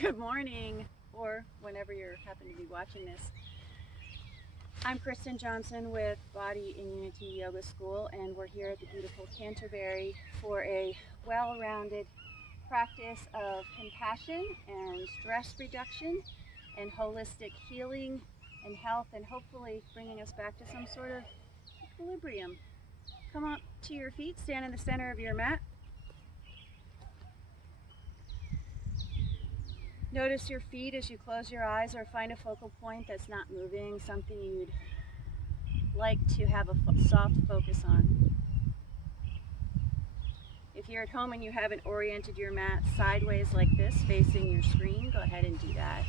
Good morning, or whenever you happen to be watching this. I'm Kristen Johnson with Body in Unity Yoga School, and we're here at the beautiful Canterbury for a well-rounded practice of compassion and stress reduction and holistic healing and health, and hopefully bringing us back to some sort of equilibrium. Come up to your feet, stand in the center of your mat. Notice your feet as you close your eyes, or find a focal point that's not moving, something you'd like to have a soft focus on. If you're at home and you haven't oriented your mat sideways like this, facing your screen, go ahead and do that.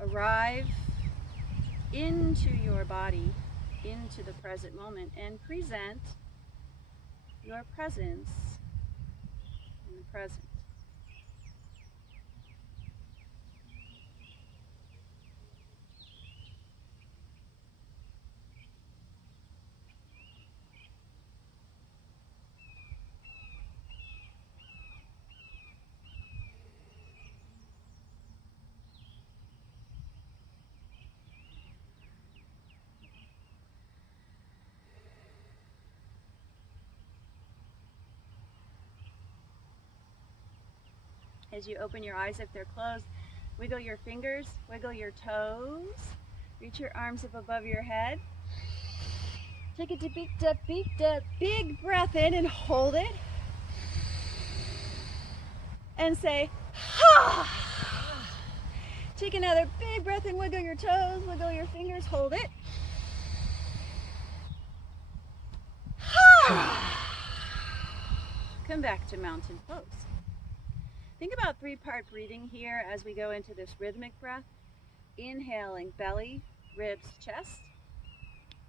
Arrive into your body, into the present moment, and present your presence in the present. As you open your eyes, if they're closed, wiggle your fingers, wiggle your toes, reach your arms up above your head. Take a big breath in and hold it. And say, ha! Take another big breath in, wiggle your toes, wiggle your fingers, hold it. Ha! Come back to mountain pose. Think about three-part breathing here as we go into this rhythmic breath. Inhaling, belly, ribs, chest.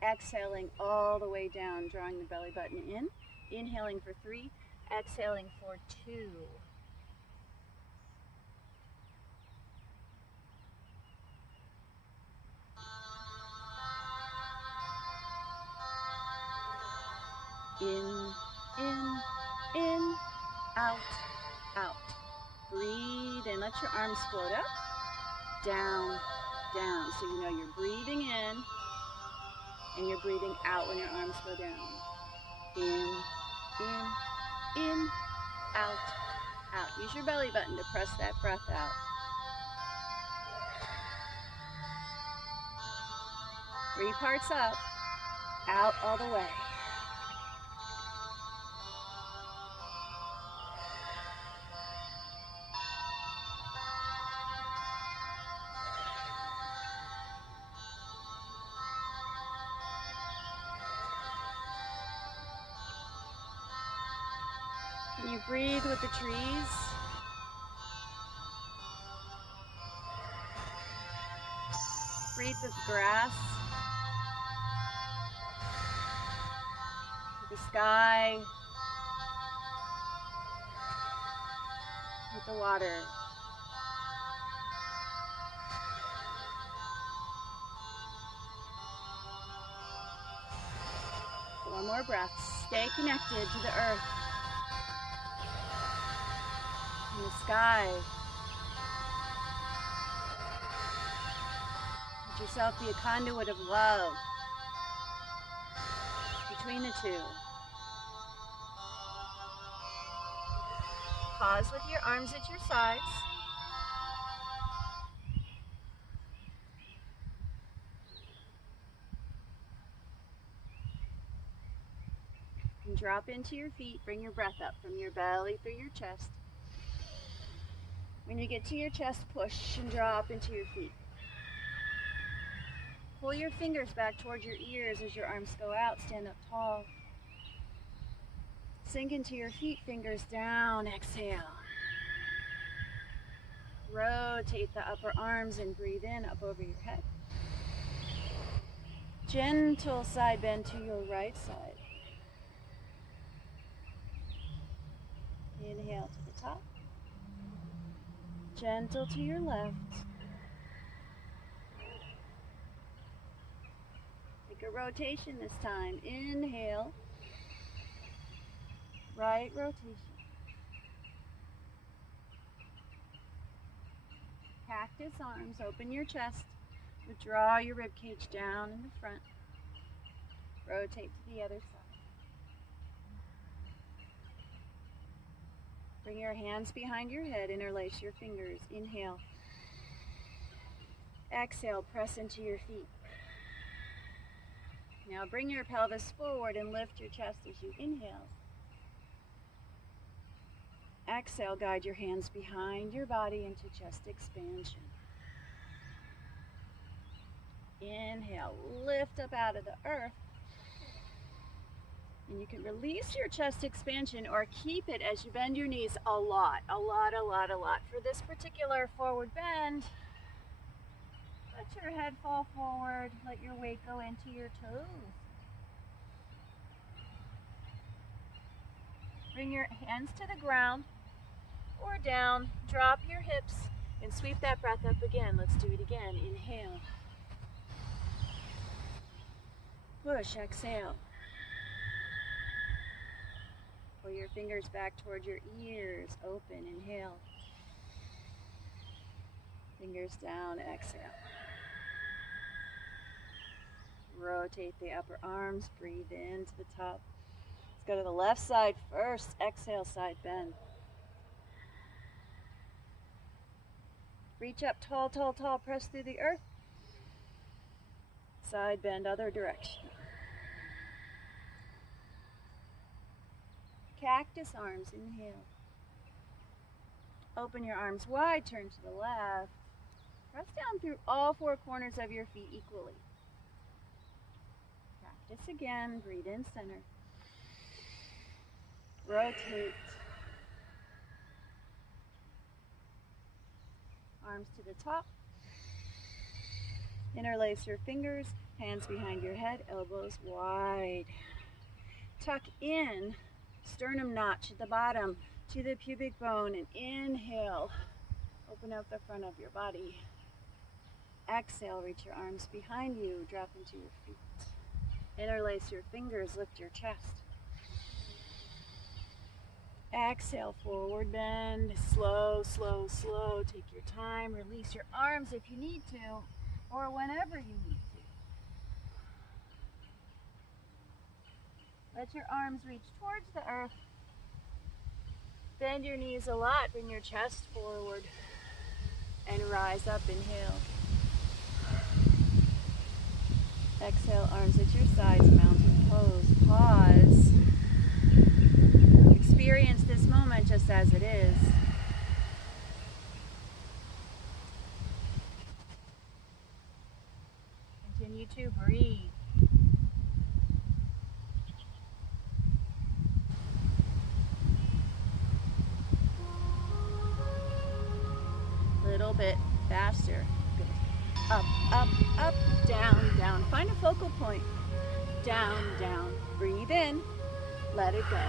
Exhaling all the way down, drawing the belly button in. Inhaling for 3, exhaling for 2. In, out, out. Breathe in, let your arms float up, down, down. So you know you're breathing in and you're breathing out when your arms go down. In, out, out. Use your belly button to press that breath out. Three parts up, out all the way. Can you breathe with the trees? Breathe with the grass, with the sky, with the water. One more breath. Stay connected to the earth and the sky. Let yourself be a conduit of love between the two. Pause with your arms at your sides. And drop into your feet. Bring your breath up from your belly through your chest. When you get to your chest, push and drop into your feet. Pull your fingers back towards your ears as your arms go out. Stand up tall. Sink into your feet, fingers down. Exhale. Rotate the upper arms and breathe in up over your head. Gentle side bend to your right side. Inhale to the top. Gentle to your left. Take a rotation this time. Inhale. Slight rotation. Cactus arms, open your chest. Draw your rib cage down in the front. Rotate to the other side. Bring your hands behind your head, interlace your fingers. Inhale. Exhale, press into your feet. Now bring your pelvis forward and lift your chest as you inhale. Exhale, guide your hands behind your body into chest expansion. Inhale, lift up out of the earth. And you can release your chest expansion or keep it as you bend your knees a lot. For this particular forward bend, let your head fall forward, let your weight go into your toes. Bring your hands to the ground or down, drop your hips, and sweep that breath up again. Let's do it again. Inhale. Push, exhale. Pull your fingers back toward your ears. Open, inhale. Fingers down, exhale. Rotate the upper arms, breathe into the top. Let's go to the left side first. Exhale, side bend. Reach up, tall, press through the earth. Side bend, other direction. Cactus arms, inhale. Open your arms wide, turn to the left. Press down through all four corners of your feet equally. Practice again, breathe in center. Rotate. Arms to the top. Interlace your fingers, hands behind your head, elbows wide. Tuck in, sternum notch at the bottom to the pubic bone, and inhale. Open up the front of your body. Exhale, reach your arms behind you, drop into your feet. Interlace your fingers, lift your chest. Exhale, forward bend, slow. Take your time, release your arms if you need to, or whenever you need to. Let your arms reach towards the earth. Bend your knees a lot, bring your chest forward, and rise up, inhale. Exhale, arms at your sides, mountain pose. Pause. Experience this moment just as it is. Continue to breathe. Little bit faster. Good. Up, down. Find a focal point. Down. Breathe in. Let it go.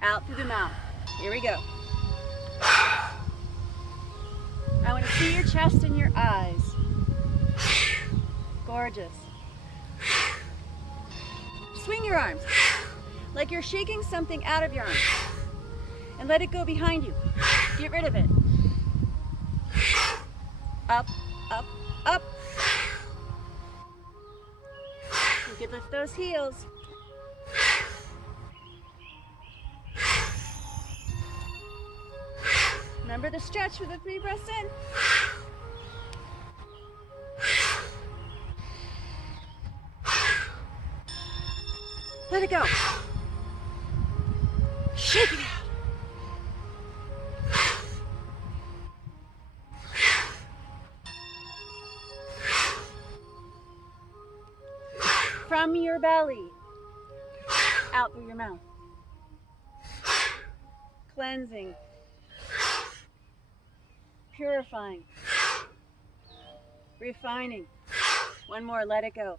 Out through the mouth. Here we go. I want to see your chest and your eyes. Gorgeous. Swing your arms like you're shaking something out of your arms. And let it go behind you. Get rid of it. Up. You can lift those heels. Remember the stretch with the 3 breaths in. Let it go. Shake it out. From your belly, out through your mouth. Cleansing. Purifying. Refining. One more, let it go.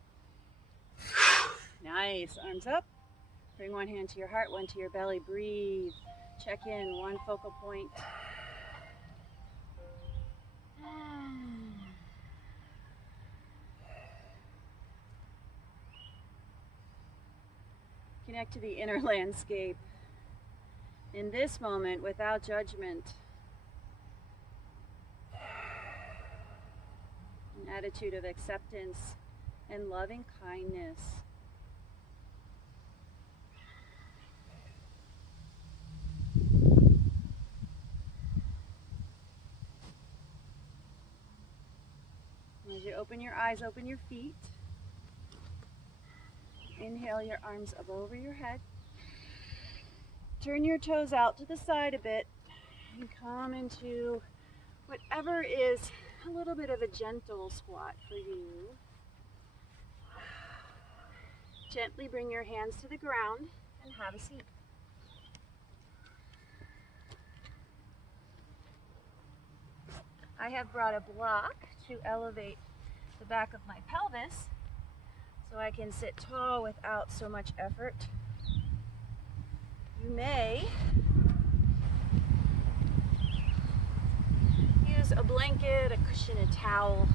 Nice, arms up. Bring one hand to your heart, one to your belly. Breathe. Check in, one focal point. Connect to the inner landscape in this moment without judgment. An attitude of acceptance and loving kindness. As you open your eyes, open your feet. Inhale your arms up over your head. Turn your toes out to the side a bit and come into whatever is a little bit of a gentle squat for you. Gently bring your hands to the ground and have a seat. I have brought a block to elevate the back of my pelvis so I can sit tall without so much effort. You may use a blanket, a cushion, a towel,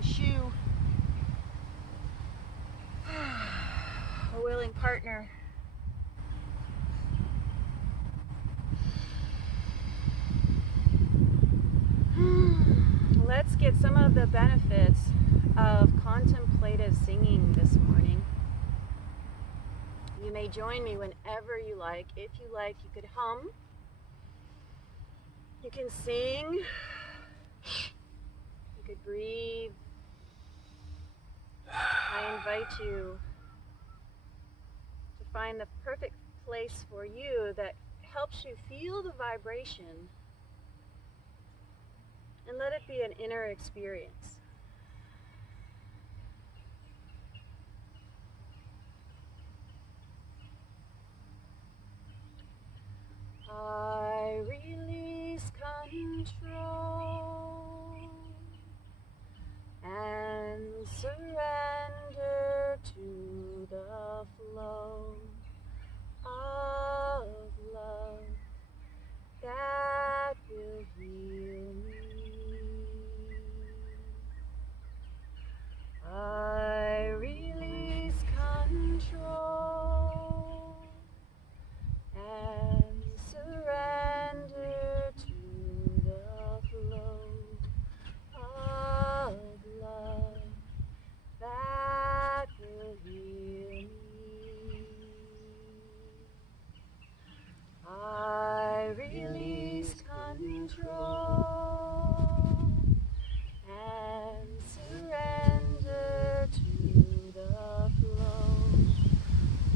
a shoe, a willing partner. Let's get some of the benefits of contemplative singing this morning. You may join me whenever you like. If you like, you could hum. You can sing. You could breathe. I invite you to find the perfect place for you that helps you feel the vibration and let it be an inner experience. I release control and surrender to the flow of love that will heal me. I release control and surrender to the flow of love that will heal me. I release control and surrender to the flow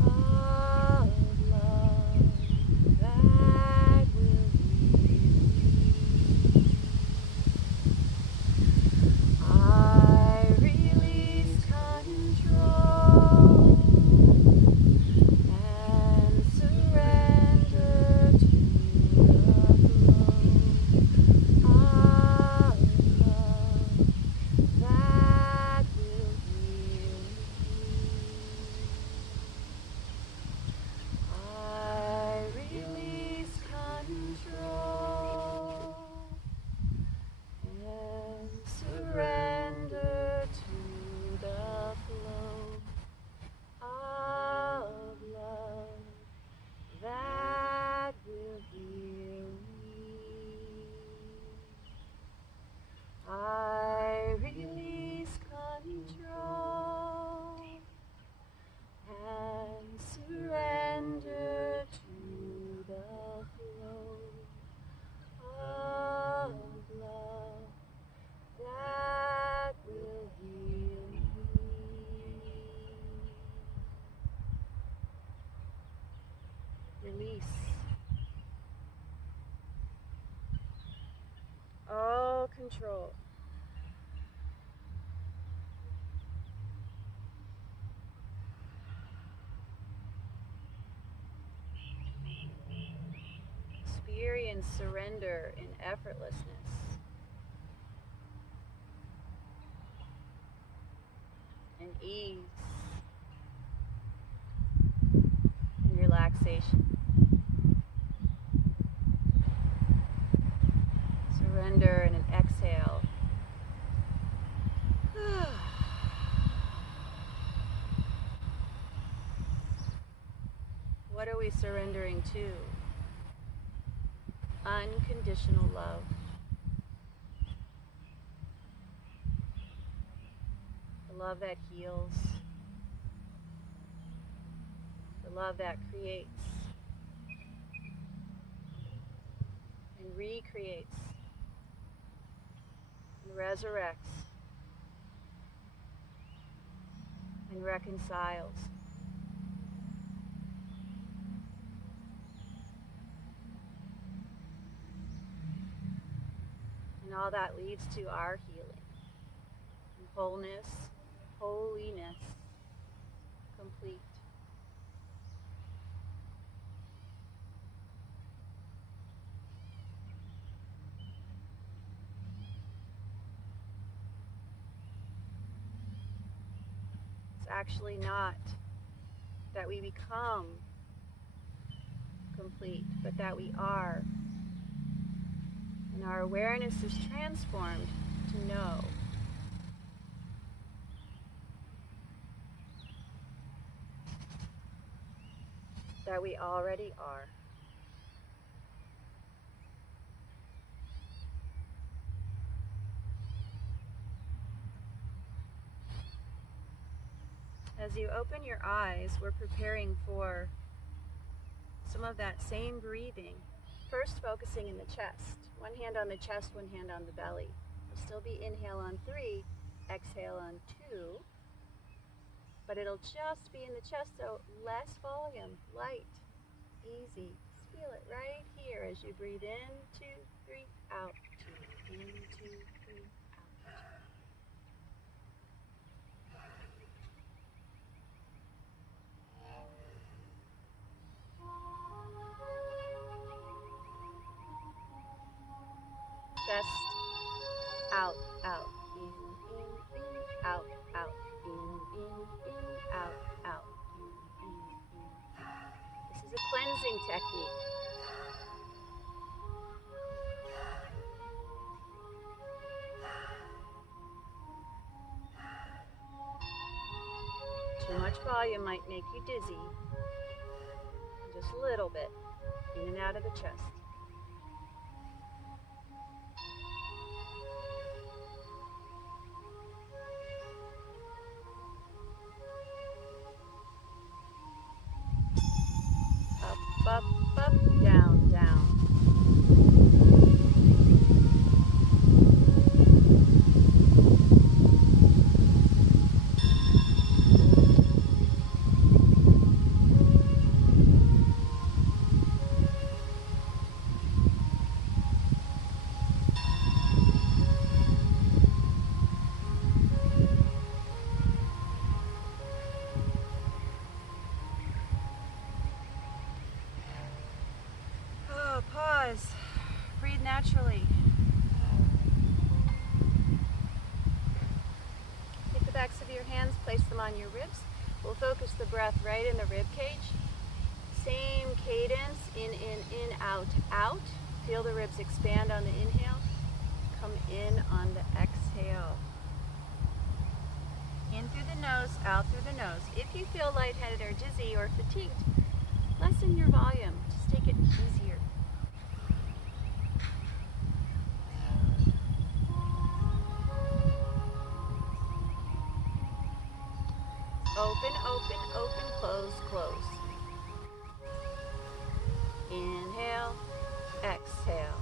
of love that will heal me. I release control and surrender to the flow of love that will heal me. I release control and surrender to the flow of love that will heal me. I release control and surrender to the flow of love that will heal me. Release all control. Experience surrender and effortlessness and ease and relaxation. Surrender and an exhale. What are we surrendering to? Unconditional love. The love that heals. The love that creates and recreates and resurrects and reconciles. And all that leads to our healing, and wholeness, holiness, complete. It's actually not that we become complete, but that we are. And our awareness is transformed to know that we already are. As you open your eyes, we're preparing for some of that same breathing. First, focusing in the chest. One hand on the chest, one hand on the belly. It'll still be inhale on 3, exhale on 2. But it'll just be in the chest, so less volume, light, easy. Just feel it right here as you breathe in, 2, 3, out, 2, in, 2, 3, out. Chest, out, out, in, out, out, in, out, out, in. This is a cleansing technique. Too much volume might make you dizzy. Just a little bit, in and out of the chest. Up, up, down, down. Pause. Breathe naturally. Take the backs of your hands, place them on your ribs. We'll focus the breath right in the rib cage. Same cadence, in, out, out. Feel the ribs expand on the inhale. Come in on the exhale. In through the nose, out through the nose. If you feel lightheaded or dizzy or fatigued, lessen your volume. Just take it easier. Open, open, open, close, close. Inhale, exhale,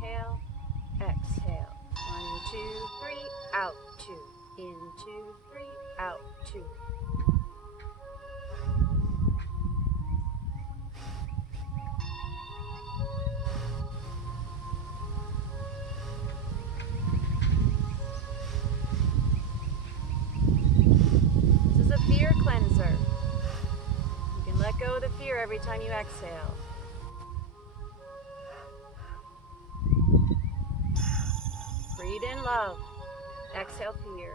inhale, exhale. 1, 2, 3, out, 2. In, 2, 3, out, 2. This is a fear cleanser. You can let go of the fear every time you exhale. Breathe in love. Exhale fear.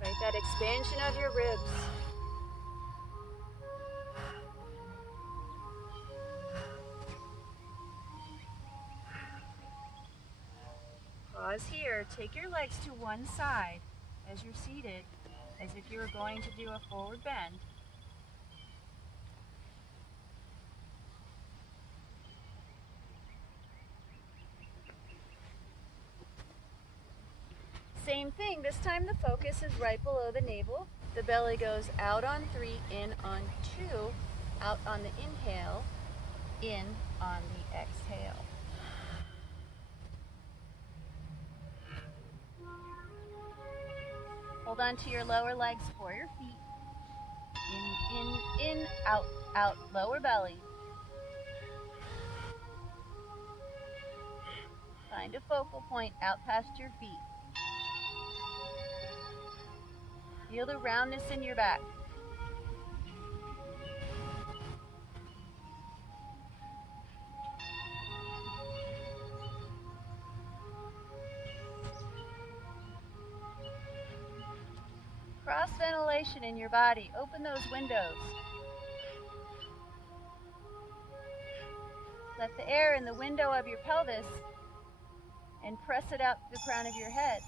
Invite that expansion of your ribs. Pause here. Take your legs to one side as you're seated, as if you were going to do a forward bend. Same thing, this time the focus is right below the navel. The belly goes out on 3, in on 2, out on the inhale, in on the exhale. Hold on to your lower legs for your feet. In, out, out, lower belly. Find a focal point out past your feet. Feel the roundness in your back. Cross ventilation in your body. Open those windows. Let the air in the window of your pelvis and press it up the crown of your head.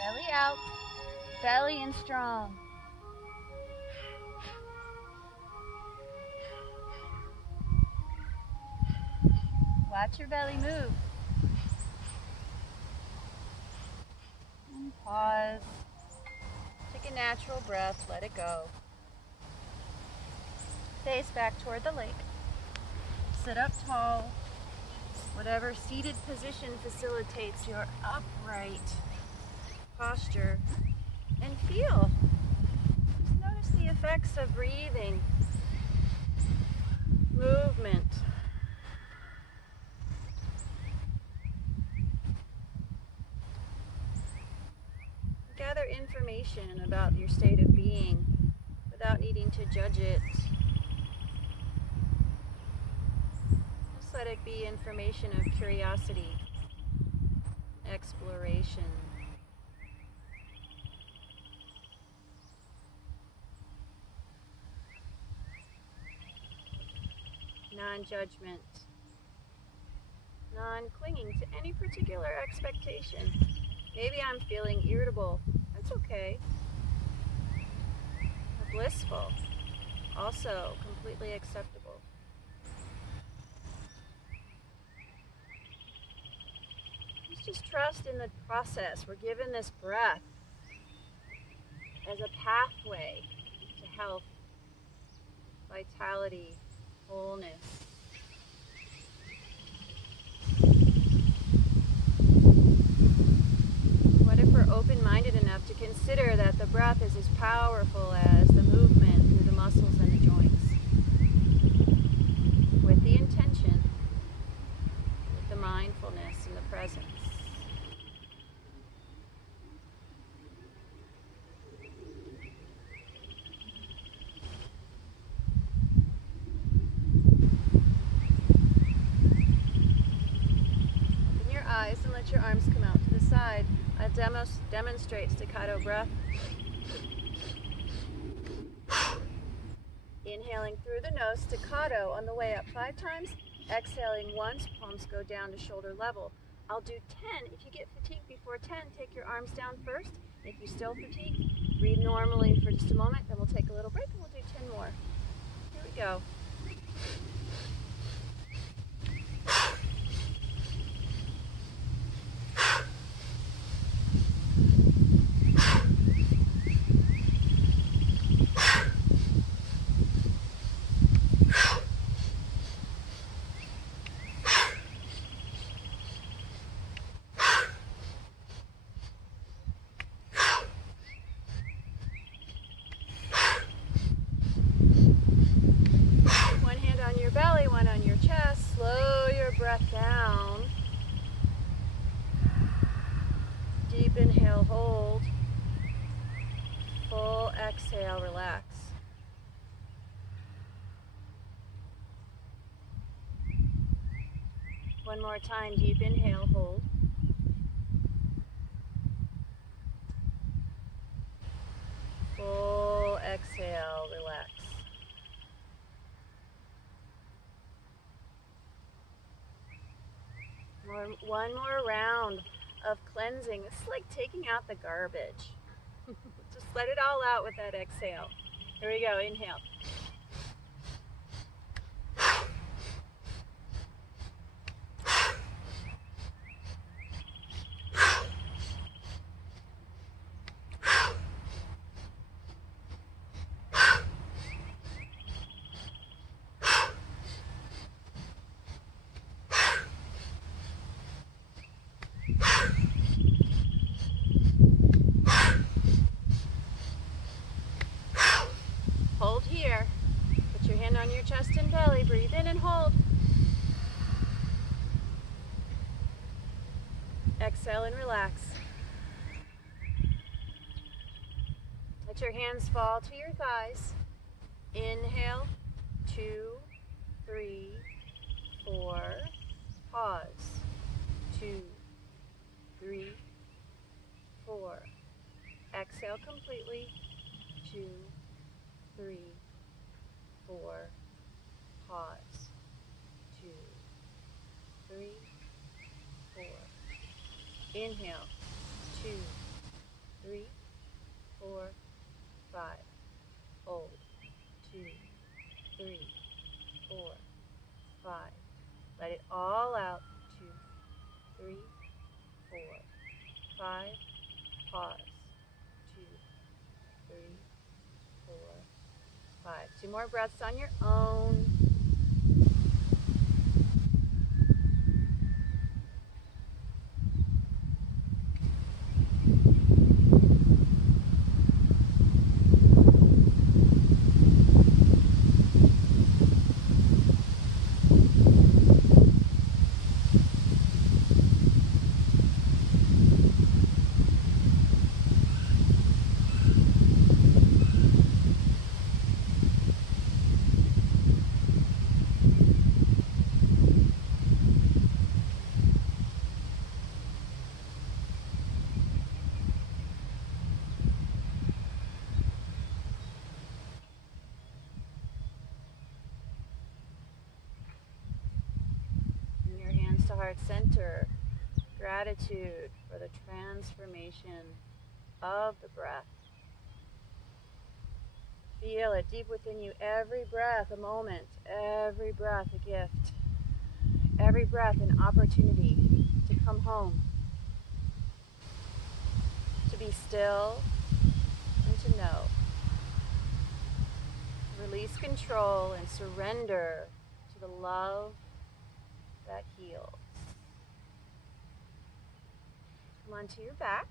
Belly out, belly in strong. Watch your belly move. And pause. Take a natural breath, let it go. Face back toward the lake. Sit up tall. Whatever seated position facilitates your upright posture, and feel. Just notice the effects of breathing, movement. Gather information about your state of being without needing to judge it. Just let it be information of curiosity, exploration. Non-judgment, non-clinging to any particular expectation. Maybe I'm feeling irritable. That's okay. Or blissful. Also completely acceptable. Let's just trust in the process. We're given this breath as a pathway to health, vitality, wholeness. What if we're open-minded enough to consider that the breath is as powerful as the movement through the muscles and the joints? With the intention, with the mindfulness and the presence. And let your arms come out to the side. I'll demonstrate staccato breath. Inhaling through the nose, staccato on the way up 5 times. Exhaling once, palms go down to shoulder level. I'll do 10. If you get fatigued before 10, take your arms down first. If you're still fatigued, breathe normally for just a moment. Then we'll take a little break and we'll do 10 more. Here we go. Down. Deep inhale, hold. Full exhale, relax. One more time, deep inhale, hold. Full exhale, relax. One more round of cleansing. It's like taking out the garbage. Just let it all out with that exhale. Here we go, inhale. Hold here. Put your hand on your chest and belly. Breathe in and hold. Exhale and relax. Let your hands fall to your thighs. Inhale, 2, 3, 4. Pause. 2, 3, 4. Exhale completely. 2, 3, 4. Pause. 2, 3, 4. Inhale. 2, 3, 4, 5. Hold. 2, 3, 4, 5. Let it all out. 2, 3, 4, 5. Pause. 2, 3, 4, 5. 2 more breaths on your own. To heart center, gratitude for the transformation of the breath. Feel it deep within you. Every breath a moment, every breath a gift, every breath an opportunity to come home, to be still and to know. Release control and surrender to the love that heals. Come onto your back.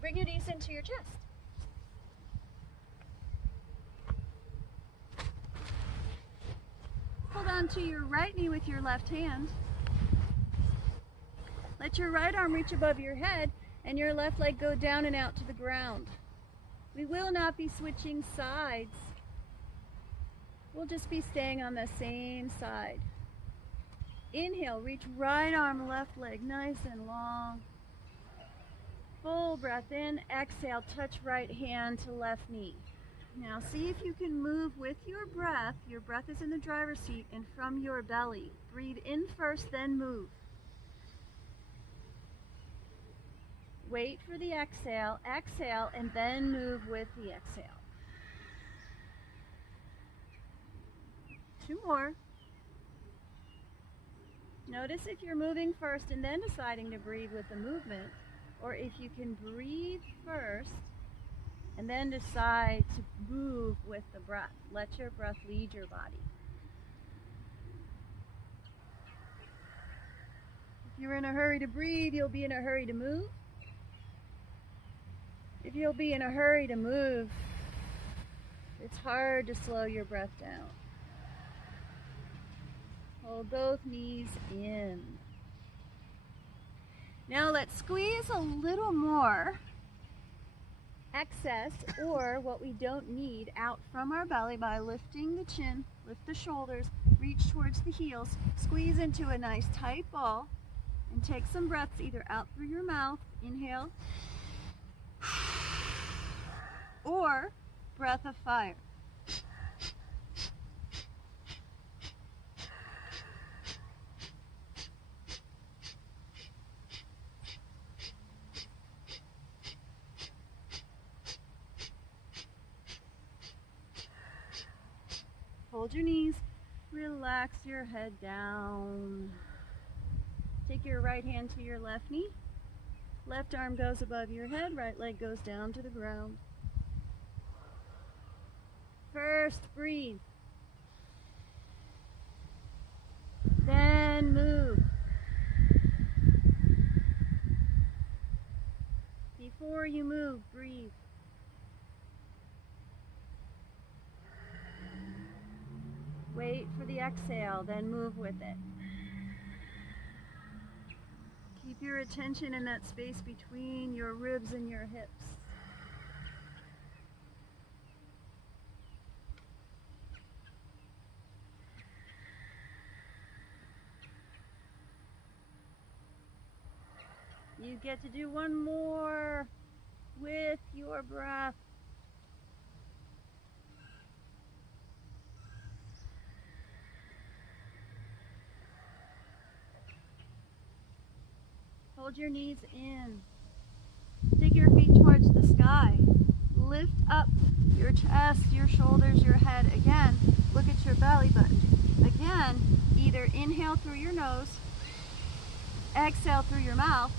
Bring your knees into your chest. Hold on to your right knee with your left hand. Let your right arm reach above your head and your left leg go down and out to the ground. We will not be switching sides. We'll just be staying on the same side. Inhale, reach right arm, left leg, nice and long. Full breath in. Exhale, touch right hand to left knee. Now see if you can move with your breath. Your breath is in the driver's seat and from your belly. Breathe in first, then move. Wait for the exhale. Exhale, and then move with the exhale. 2 more. Notice if you're moving first and then deciding to breathe with the movement, or if you can breathe first and then decide to move with the breath. Let your breath lead your body. If you're in a hurry to breathe, you'll be in a hurry to move. If you'll be in a hurry to move, it's hard to slow your breath down. Hold both knees in. Now let's squeeze a little more excess or what we don't need out from our belly by lifting the chin, lift the shoulders, reach towards the heels, squeeze into a nice tight ball, and take some breaths either out through your mouth, inhale, or breath of fire. Hold your knees, relax your head down. Take your right hand to your left knee. Left arm goes above your head, right leg goes down to the ground. First, breathe. Then move. Before you move, breathe. Wait for the exhale, then move with it. Keep your attention in that space between your ribs and your hips. You get to do one more with your breath. Hold your knees in. Take your feet towards the sky. Lift up your chest, your shoulders, your head. Again, look at your belly button. Again, either inhale through your nose, exhale through your mouth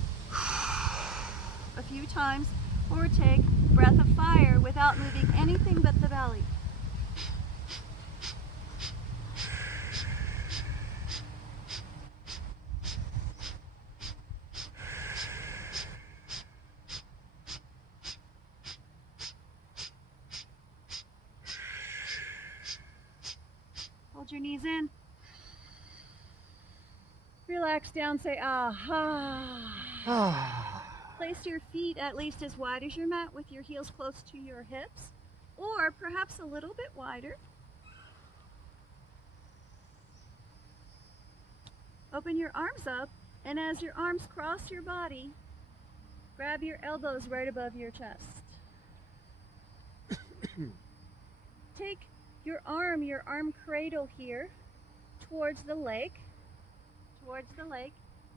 a few times, or take breath of fire without moving anything but the belly. Hold your knees in. Relax down, say ah. Place your feet at least as wide as your mat with your heels close to your hips, or perhaps a little bit wider. Open your arms up, and as your arms cross your body, grab your elbows right above your chest. Take your arm cradle here towards the lake,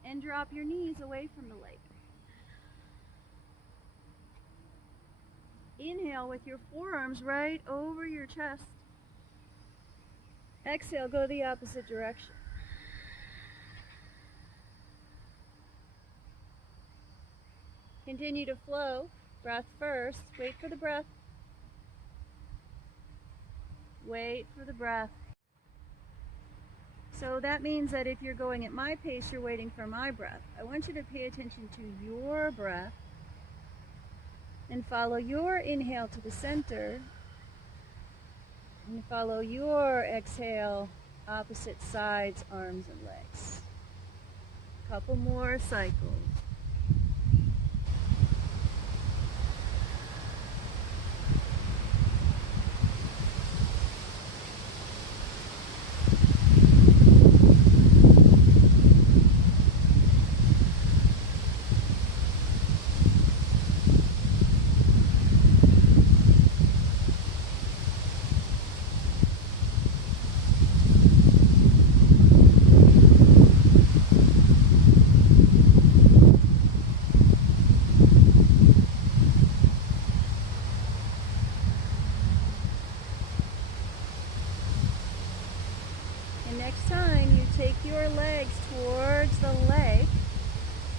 and drop your knees away from the lake. Inhale with your forearms right over your chest. Exhale, go the opposite direction. Continue to flow. Breath first. Wait for the breath. Wait for the breath. So that means that if you're going at my pace, you're waiting for my breath. I want you to pay attention to your breath and follow your inhale to the center and follow your exhale, opposite sides, arms and legs. Couple more cycles. Next time you take your legs towards the lake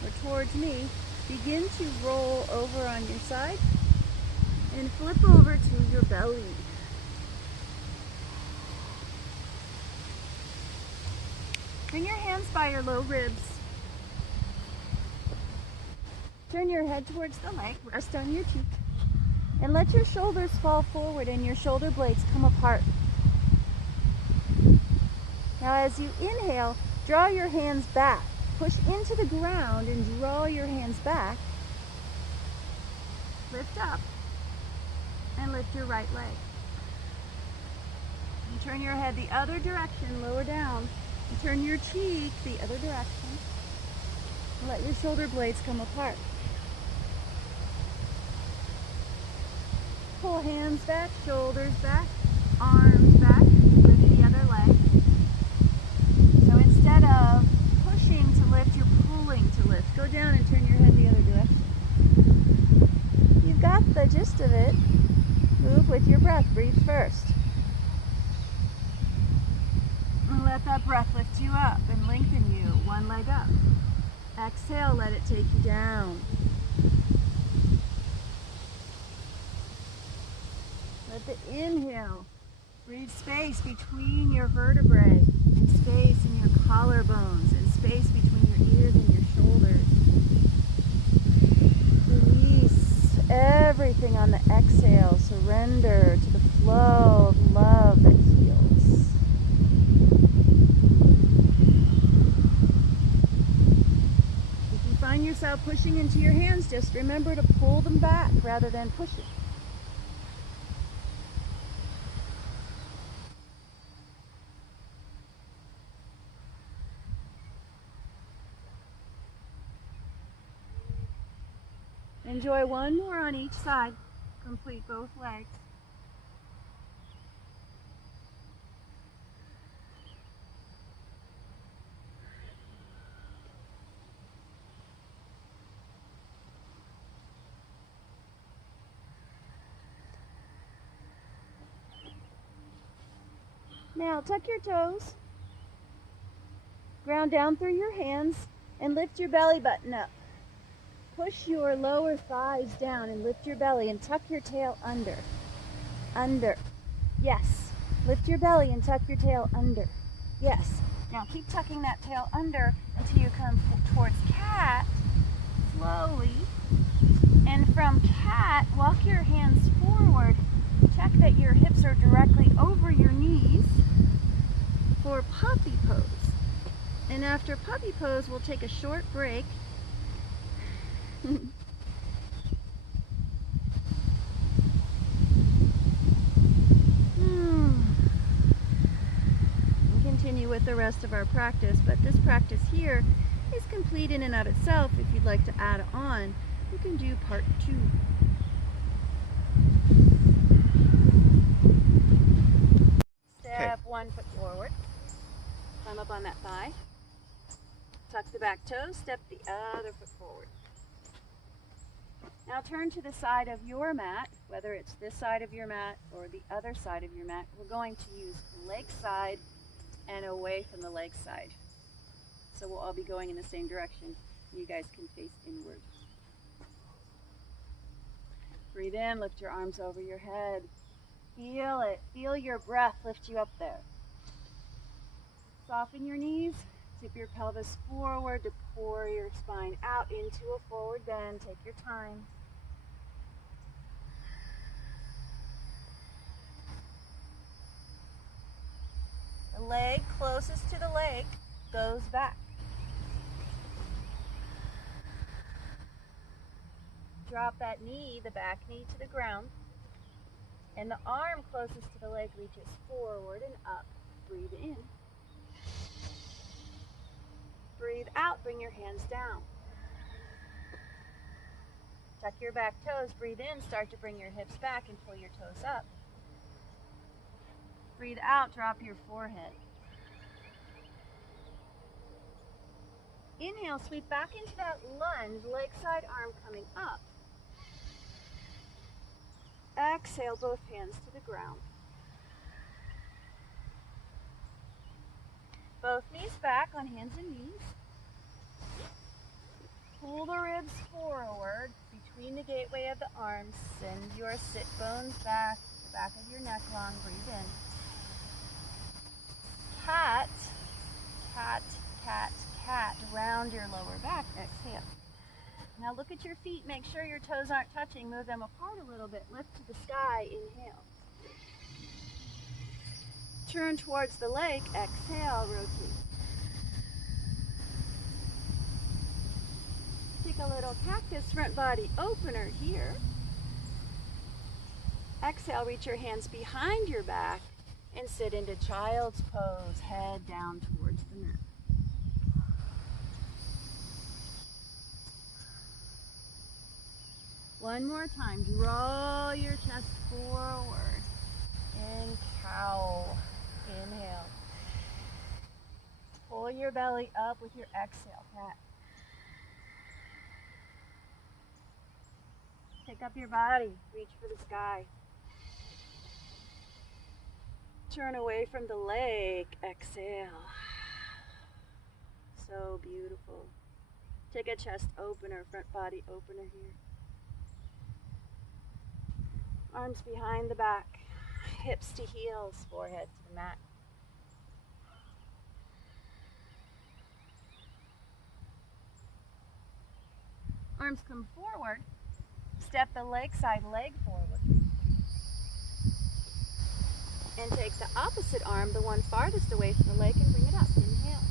or towards me, begin to roll over on your side and flip over to your belly. Bring your hands by your low ribs. Turn your head towards the lake, rest on your cheek, and let your shoulders fall forward and your shoulder blades come apart. Now as you inhale, draw your hands back. Push into the ground and draw your hands back. Lift up And lift your right leg. And turn your head the other direction, lower down. And turn your cheek the other direction. And let your shoulder blades come apart. Pull hands back, shoulders back, arms back, lift the other leg. So instead of pushing to lift, you're pulling to lift. Go down and turn your head the other direction. You've got the gist of it. Move with your breath. Breathe first. And let that breath lift you up and lengthen you. One leg up. Exhale, let it take you down. Let the inhale breathe space between your vertebrae, and space in your collarbones, and space between your ears and your shoulders. Release everything on the exhale. Surrender to the flow of love that heals. If you find yourself pushing into your hands, just remember to pull them back rather than pushing. Enjoy one more on each side. Complete both legs. Now tuck your toes, ground down through your hands, and lift your belly button up. Push your lower thighs down and lift your belly and tuck your tail under. Under. Yes. Lift your belly and tuck your tail under. Yes. Now keep tucking that tail under until you come towards cat, slowly. And from cat, walk your hands forward. Check that your hips are directly over your knees for puppy pose. And after puppy pose, we'll take a short break. Continue with the rest of our practice, but this practice here is complete in and of itself. If you'd like to add on, you can do part 2. Step 1 foot forward, climb up on that thigh, tuck the back toes, step the other foot forward. Now turn to the side of your mat, whether it's this side of your mat or the other side of your mat. We're going to use leg side and away from the leg side. So we'll all be going in the same direction. You guys can face inward. Breathe in, lift your arms over your head. Feel it. Feel your breath lift you up there. Soften your knees. Tip your pelvis forward to pour your spine out into a forward bend. Take your time. The leg closest to the leg goes back. Drop that knee, the back knee, to the ground. And the arm closest to the leg reaches forward and up. Breathe in. Breathe out, bring your hands down. Tuck your back toes, breathe in, start to bring your hips back and pull your toes up. Breathe out, drop your forehead. Inhale, sweep back into that lunge, leg side, arm coming up. Exhale, both hands to the ground. Both knees back on hands and knees. Pull the ribs forward between the gateway of the arms. Send your sit bones back, the back of your neck long. Breathe in. Cat, cat, cat, cat. Round your lower back. Exhale. Now look at your feet. Make sure your toes aren't touching. Move them apart a little bit. Lift to the sky. Inhale. Turn towards the lake. Exhale. Rotate. Take a little cactus front body opener here. Exhale, reach your hands behind your back and sit into child's pose, head down towards the mat. One more time, draw your chest forward and cow. Inhale. Pull your belly up with your exhale, cat. Pick up your body, reach for the sky. Turn away from the leg, exhale. So beautiful. Take a chest opener, front body opener here. Arms behind the back, hips to heels, forehead to the mat. Arms come forward, step the leg side leg forward. And take the opposite arm, the one farthest away from the leg, and bring it up. Inhale.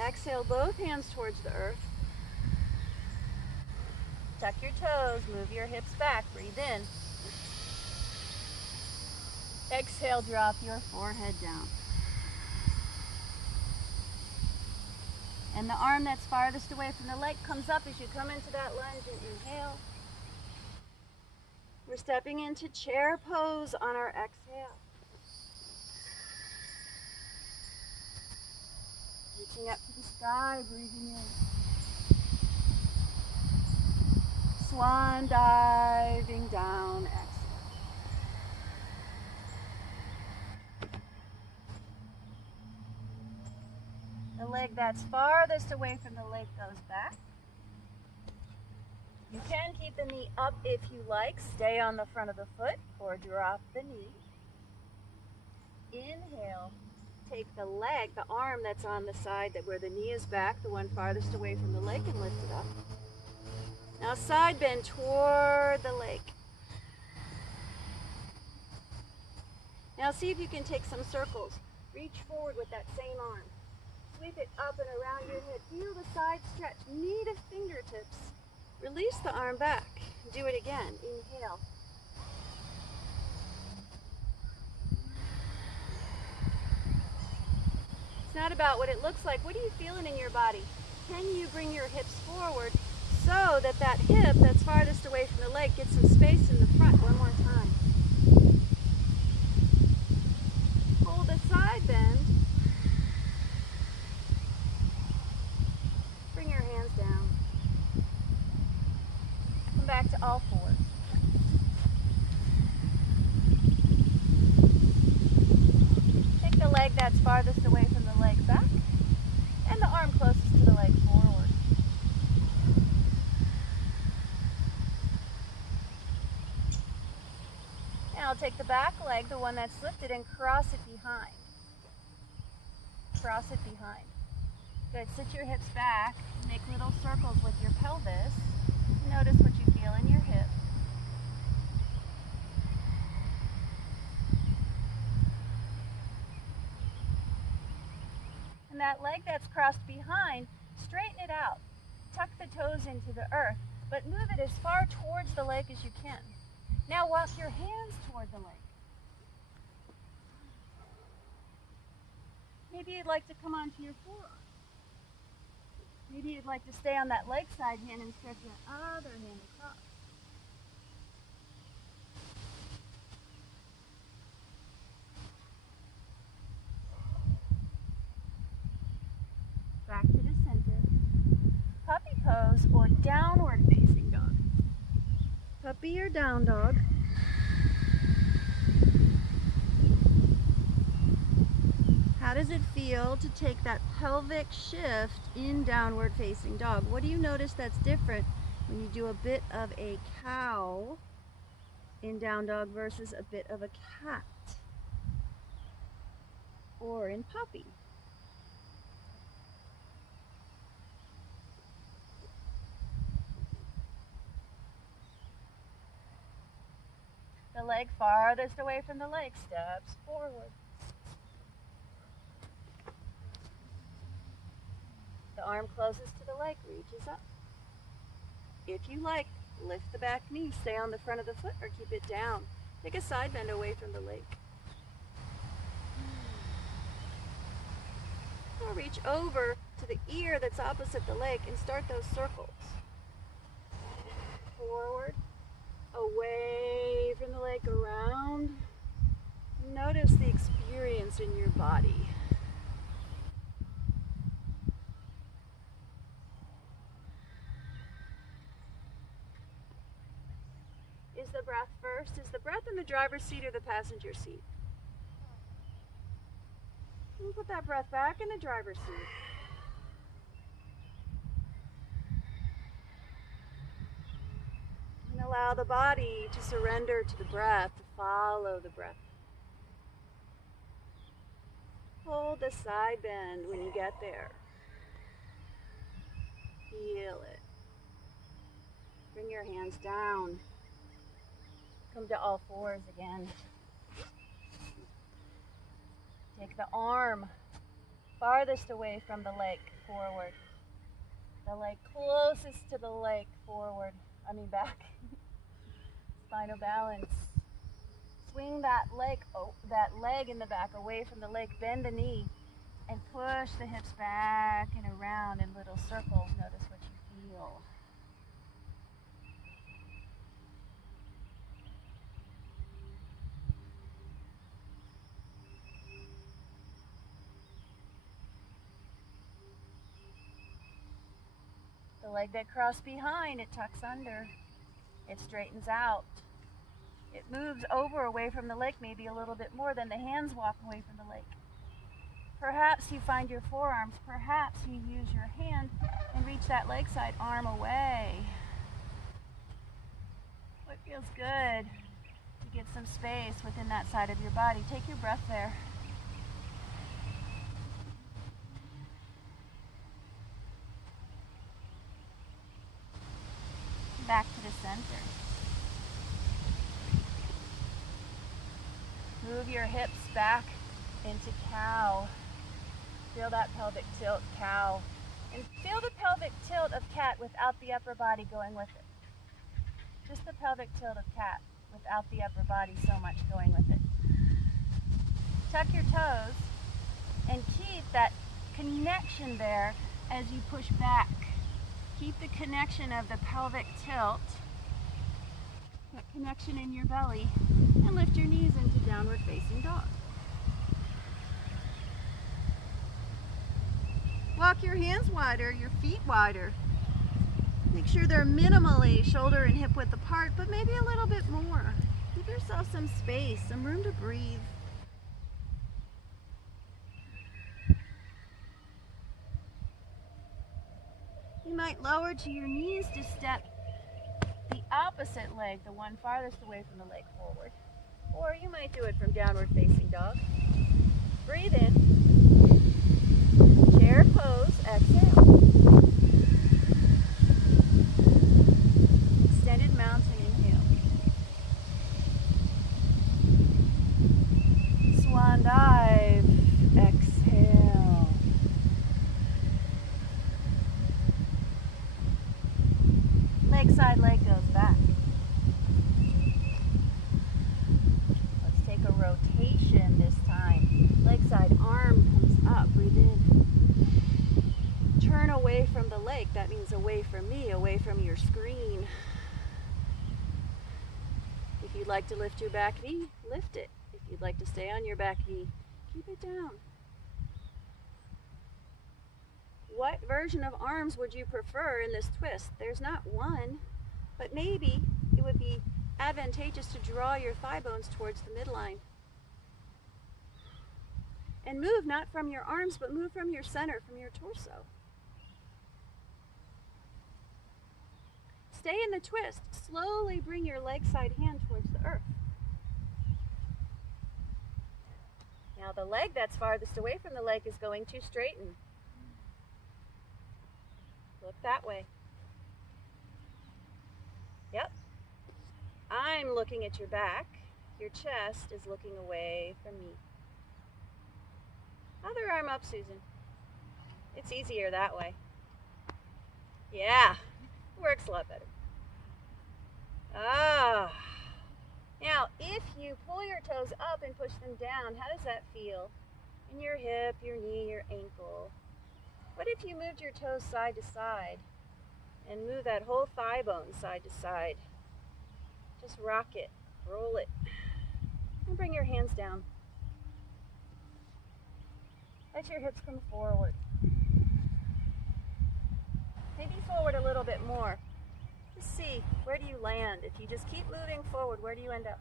Exhale, both hands towards the earth. Tuck your toes, move your hips back, breathe in. Exhale, drop your forehead down. And the arm that's farthest away from the leg comes up as you come into that lunge and inhale. We're stepping into chair pose on our exhale. Reaching up to the sky, breathing in. Swan diving down, exhale. The leg that's farthest away from the leg goes back. You can keep the knee up if you like. Stay on the front of the foot or drop the knee. Inhale. Take the leg, the arm that's on the side where the knee is back, the one farthest away from the leg, and lift it up. Now side bend toward the leg. Now see if you can take some circles. Reach forward with that same arm. Sweep it up and around your head. Feel the side stretch. Knee to fingertips. Release the arm back. Do it again. Inhale. It's not about what it looks like. What are you feeling in your body? Can you bring your hips forward so that that hip that's farthest away from the leg gets some space in the front? One more time. Hold a side bend. Bring your hands down. Come back to all fours. Take the leg that's farthest away from the leg back, and the arm closest to the leg forward. Now take the back leg, the one that's lifted, and cross it behind. Cross it behind. Good. Sit your hips back. Make little circles with your pelvis. Notice what you feel in your hip. And that leg that's crossed behind, straighten it out. Tuck the toes into the earth, but move it as far towards the leg as you can. Now walk your hands toward the leg. Maybe you'd like to come onto your forearm. Maybe you'd like to stay on that leg side hand and stretch your other hand across. Back to the center. Puppy pose or downward facing dog. Puppy or down dog. How does it feel to take that pelvic shift in downward facing dog? What do you notice that's different when you do a bit of a cow in down dog versus a bit of a cat or in puppy? The leg farthest away from the leg steps forward. The arm closest to the leg reaches up. If you like, Lift the back knee, stay on the front of the foot or keep it down. Take a side bend away from the lake. Now reach over to the ear that's opposite the lake and start those circles. Forward, away from the lake, around. Notice the experience in your body. Is the breath first? Is the breath in the driver's seat or the passenger seat? And put that breath back in the driver's seat. And allow the body to surrender to the breath, to follow the breath. Hold the side bend when you get there. Feel it. Bring your hands down. Come to all fours again. Take the arm farthest away from the lake, forward. The leg closest to the lake, forward. Back. Spinal balance. Swing that leg in the back away from the lake. Bend the knee and push the hips back and around in little circles. Notice what you feel. The leg that crossed behind, it tucks under. It straightens out. It moves over away from the lake maybe a little bit more than the hands walk away from the lake. Perhaps you find your forearms. Perhaps you use your hand and reach that leg side arm away. What feels good? You get some space within that side of your body. Take your breath there. Back to the center. Move your hips back into cow. Feel that pelvic tilt, cow. And feel the pelvic tilt of cat without the upper body going with it. Just the pelvic tilt of cat without the upper body so much going with it. Tuck your toes and keep that connection there as you push back. Keep the connection of the pelvic tilt, that connection in your belly, and lift your knees into downward facing dog. Walk your hands wider, your feet wider. Make sure they're minimally shoulder and hip width apart, but maybe a little bit more. Give yourself some space, some room to breathe. You might lower to your knees to step the opposite leg, the one farthest away from the leg, forward. Or you might do it from downward facing dog. Breathe in. Chair pose, exhale. Extended mountain, inhale. Swan dive, exhale. Leg side leg goes back. Let's take a rotation this time. Leg side arm comes up, breathe in. Turn away from the lake, that means away from me, away from your screen. If you'd like to lift your back knee, lift it. If you'd like to stay on your back knee, keep it down. What version of arms would you prefer in this twist? There's not one, but maybe it would be advantageous to draw your thigh bones towards the midline. And move not from your arms, but move from your center, from your torso. Stay in the twist. Slowly bring your leg side hand towards the earth. Now the leg that's farthest away from the leg is going to straighten. Look that way. Yep. I'm looking at your back. Your chest is looking away from me. Other arm up, Susan. It's easier that way. Yeah, works a lot better. Ah. Now, if you pull your toes up and push them down, how does that feel? In your hip, your knee, your ankle. What if you moved your toes side to side and move that whole thigh bone side to side? Just rock it, roll it, and bring your hands down. Let your hips come forward. Maybe forward a little bit more. Just see, where do you land? If you just keep moving forward, where do you end up?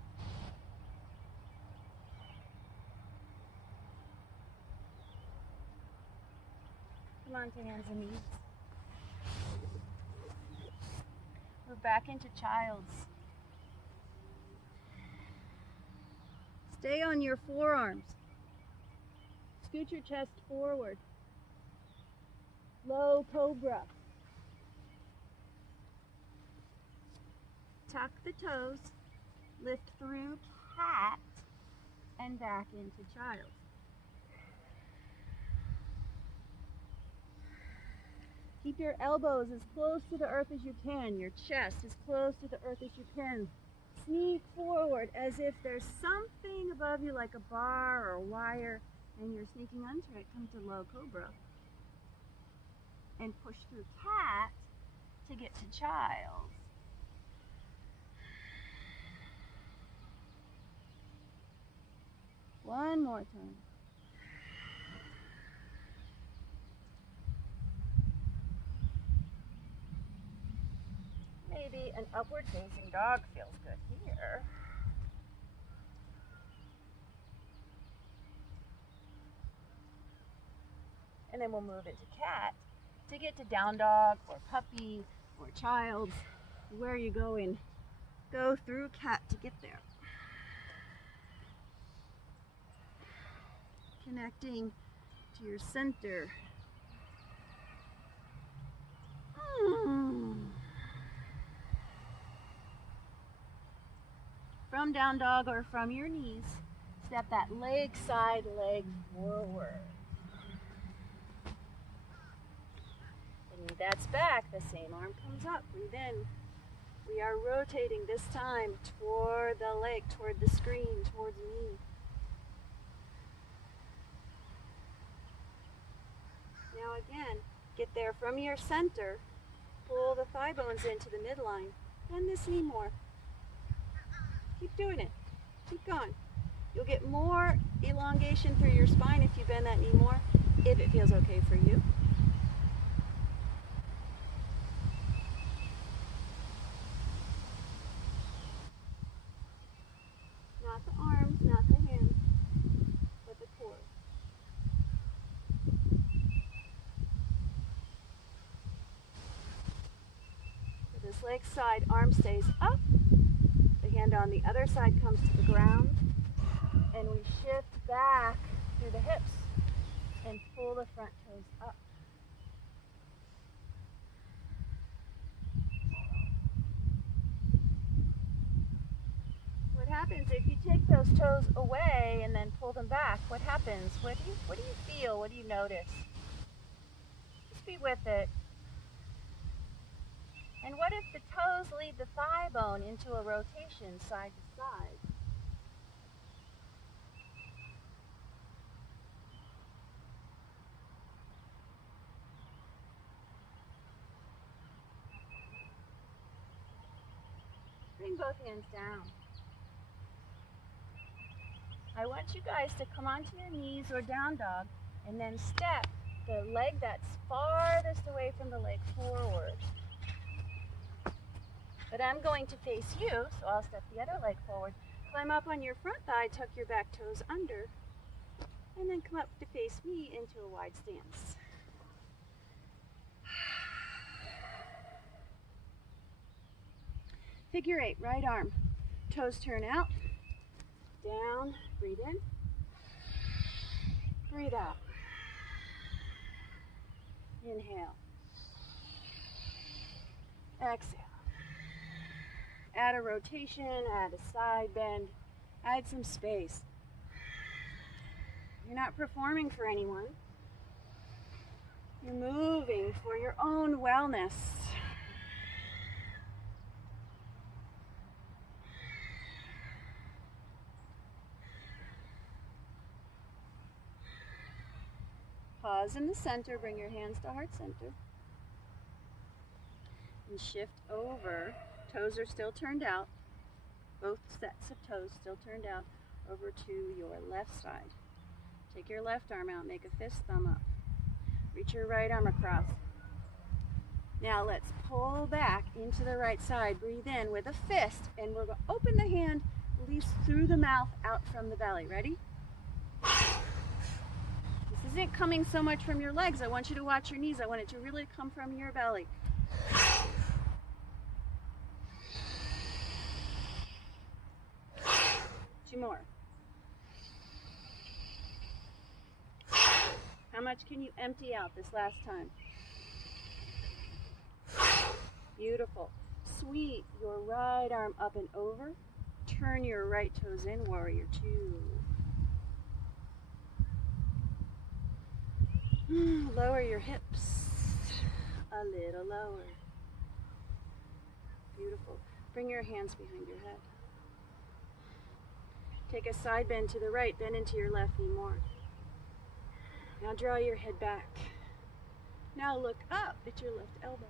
Come on to hands and knees. Move back into child's. Stay on your forearms. Scoot your chest forward. Low cobra. Tuck the toes, lift through cat, and back into child. Keep your elbows as close to the earth as you can, your chest as close to the earth as you can. Sneak forward as if there's something above you like a bar or a wire, and you're sneaking under it. Come to low cobra. And push through cat to get to child. One more time. Maybe an upward facing dog feels good here. And then we'll move into cat to get to down dog or puppy or child. Where are you going? Go through cat to get there. Connecting to your center. From down dog or from your knees, step that side leg forward. And that's back, the same arm comes up, breathe in. We are rotating this time toward the leg, toward the screen, towards me. Now again, get there from your center, pull the thigh bones into the midline, bend this knee more. Keep doing it, keep going. You'll get more elongation through your spine if you bend that knee more, if it feels okay for you. Not the arms, not the hands, but the core. So this leg side, arm stays up. The hand on the other side comes to the ground. And we shift back through the hips and pull the front toes up. What happens if you take those toes away and then pull them back? What happens? What do you feel? What do you notice? Just be with it. And what if the toes lead the thigh bone into a rotation side to side? Bring both hands down. I want you guys to come onto your knees or down dog and then step the leg that's farthest away from the leg forward. But I'm going to face you, so I'll step the other leg forward. Climb up on your front thigh, tuck your back toes under, and then come up to face me into a wide stance. Figure 8, right arm. Toes turn out, down, breathe in, breathe out. Inhale, exhale. Add a rotation, add a side bend, add some space. You're not performing for anyone. You're moving for your own wellness. Pause in the center, bring your hands to heart center. And shift over. Toes are still turned out. Both sets of toes still turned out over to your left side. Take your left arm out, make a fist, thumb up. Reach your right arm across. Now let's pull back into the right side. Breathe in with a fist, and we're going to open the hand, release through the mouth, out from the belly. Ready? This isn't coming so much from your legs. I want you to watch your knees. I want it to really come from your belly. 2 more. How much can you empty out this last time? Beautiful. Sweep your right arm up and over. Turn your right toes in, warrior 2. Lower your hips a little lower. Beautiful. Bring your hands behind your head. Take a side bend to the right, then into your left knee more. Now draw your head back. Now look up at your left elbow.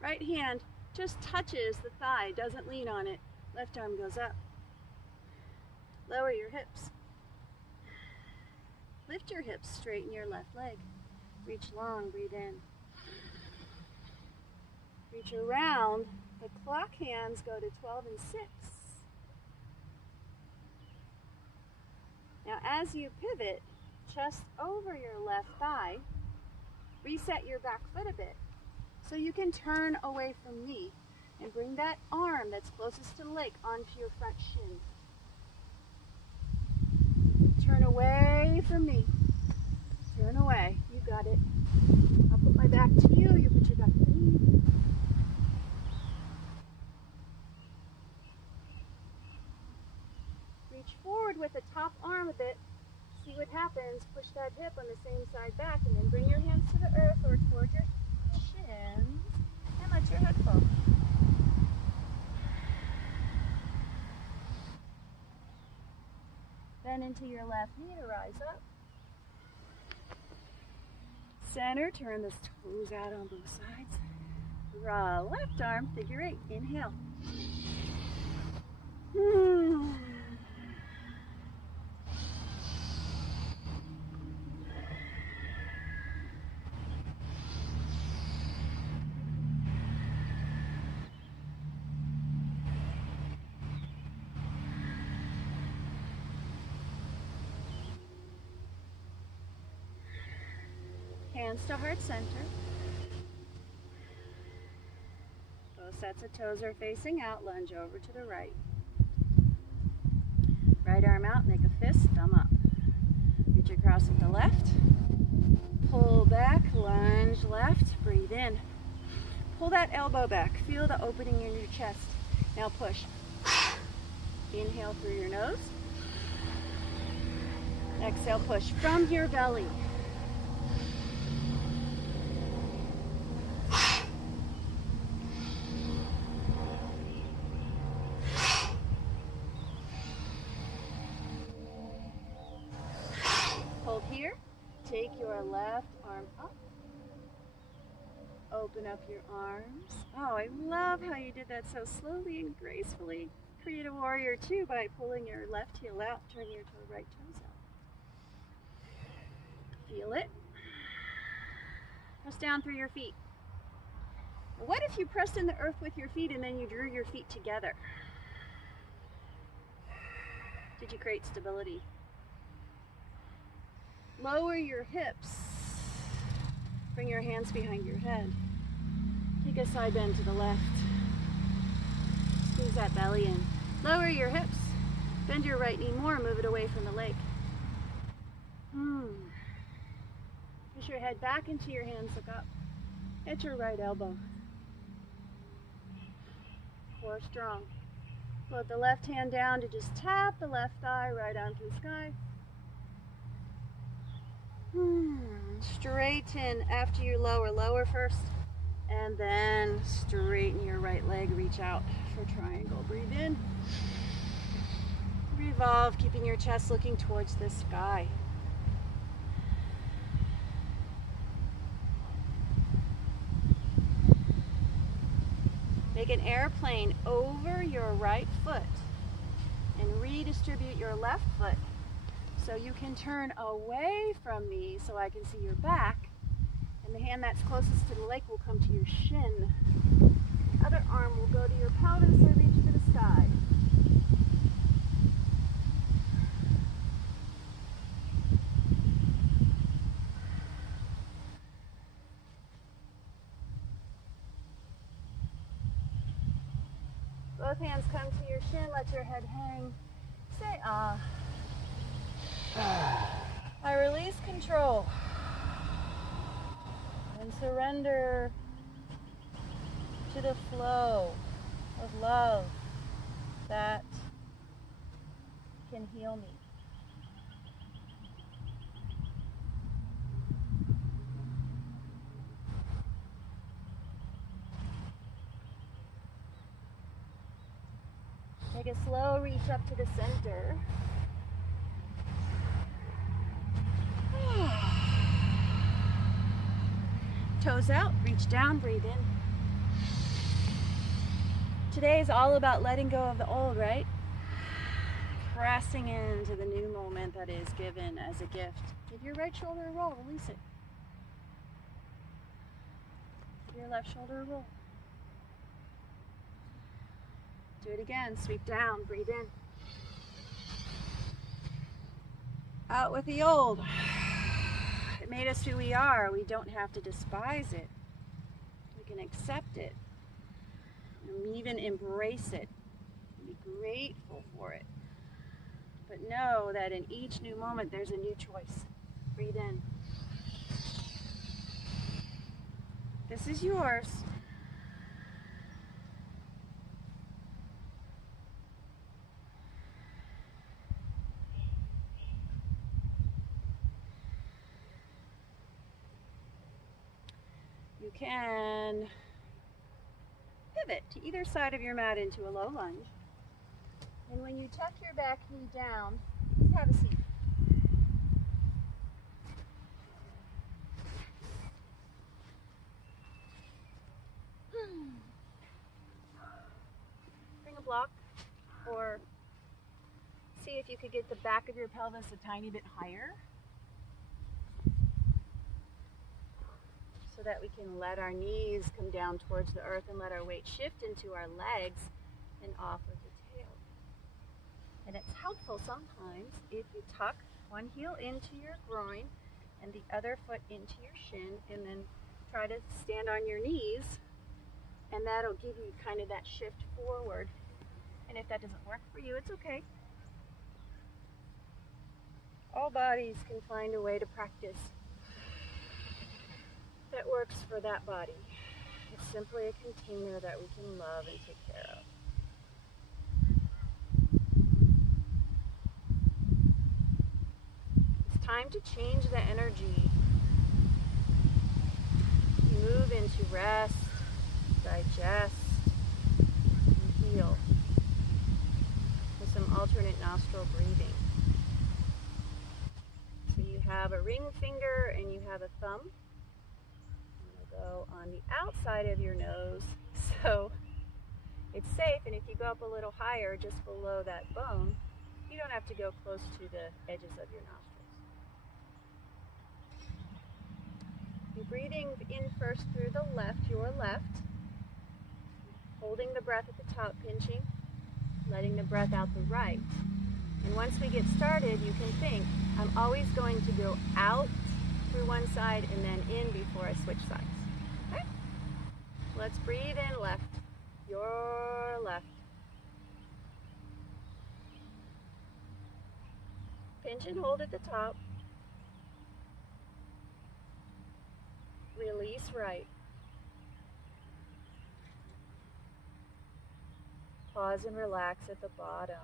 Right hand just touches the thigh, doesn't lean on it. Left arm goes up. Lower your hips. Lift your hips, straighten your left leg. Reach long, breathe in. Reach around. The clock hands go to 12 and 6. Now as you pivot, chest over your left thigh, reset your back foot a bit so you can turn away from me and bring that arm that's closest to the leg onto your front shin. Turn away from me. Turn away. You got it. I'll put my back to you. You put your back to me. Reach forward with the top arm a bit. See what happens. Push that hip on the same side back, and then bring your hands to the earth or toward your shins and let your head fall. Bend into your left knee to rise up. Center, turn the toes out on both sides. Draw left arm, figure 8. Inhale. Hands to heart center. Both sets of toes are facing out. Lunge over to the right. Right arm out, make a fist, thumb up. Reach across with the left. Pull back, lunge left, breathe in. Pull that elbow back. Feel the opening in your chest. Now push. Inhale through your nose. Exhale, push from your belly. Hold here. Take your left arm up. Open up your arms. Oh, I love how you did that so slowly and gracefully. Create a warrior 2 by pulling your left heel out, turn your right toes out. Feel it. Press down through your feet. What if you pressed in the earth with your feet and then you drew your feet together? Did you create stability? Lower your hips. Bring your hands behind your head. Take a side bend to the left. Squeeze that belly in. Lower your hips. Bend your right knee more. Move it away from the leg. Push your head back into your hands. Look up. Hit your right elbow. Core strong. Float the left hand down to just tap the left thigh right onto the sky. Straighten after you lower. Lower first. And then straighten your right leg. Reach out for triangle. Breathe in. Revolve, keeping your chest looking towards the sky. Make an airplane over your right foot and redistribute your left foot so you can turn away from me so I can see your back, and the hand that's closest to the leg will come to your shin. The other arm will go to your pelvis or reach for the sky. Both hands come to your shin, let your head hang. Say ah. I release control and surrender to the flow of love that can heal me. Take a slow reach up to the center. Toes out, reach down, breathe in. Today is all about letting go of the old, right? Pressing into the new moment that is given as a gift. Give your right shoulder a roll, release it. Give your left shoulder a roll. Do it again, sweep down, breathe in. Out with the old. It made us who we are. We don't have to despise it. We can accept it. And even embrace it. And be grateful for it. But know that in each new moment there's a new choice. Breathe in. This is yours. You can pivot to either side of your mat into a low lunge. And when you tuck your back knee down, just have a seat. Bring a block, or see if you could get the back of your pelvis a tiny bit higher, so that we can let our knees come down towards the earth and let our weight shift into our legs and off of the tail. And it's helpful sometimes if you tuck one heel into your groin and the other foot into your shin, and then try to stand on your knees, and that'll give you kind of that shift forward. And if that doesn't work for you, it's okay. All bodies can find a way to practice that works for that body. It's simply a container that we can love and take care of. It's time to change the energy. Move into rest, digest, and heal with some alternate nostril breathing. So you have a ring finger and you have a thumb. Go on the outside of your nose, so it's safe. And if you go up a little higher, just below that bone, you don't have to go close to the edges of your nostrils. You're breathing in first through the left, your left, holding the breath at the top, pinching, letting the breath out the right. And once we get started, you can think, I'm always going to go out through one side and then in before I switch sides. Okay? Let's breathe in left, your left. Pinch and hold at the top. Release right. Pause and relax at the bottom.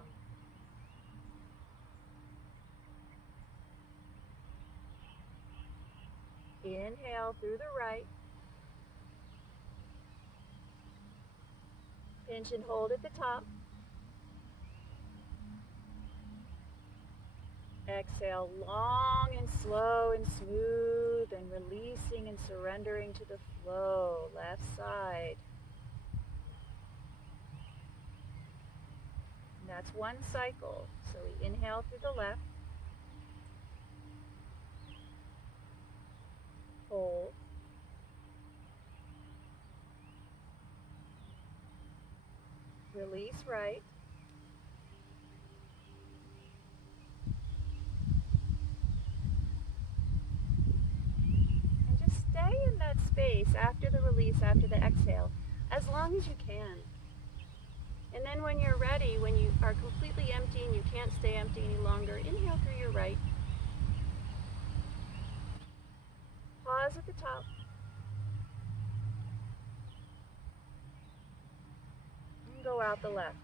Inhale through the right. Pinch and hold at the top. Exhale long and slow and smooth, and releasing and surrendering to the flow. Left side. And that's one cycle. So we inhale through the left. Hold. Release right. And just stay in that space after the release, after the exhale, as long as you can. And then when you're ready, when you are completely empty and you can't stay empty any longer, inhale through your right. Pause at the top. And go out the left.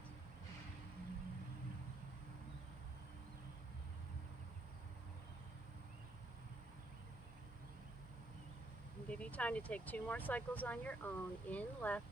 And give you time to take 2 more cycles on your own. In left.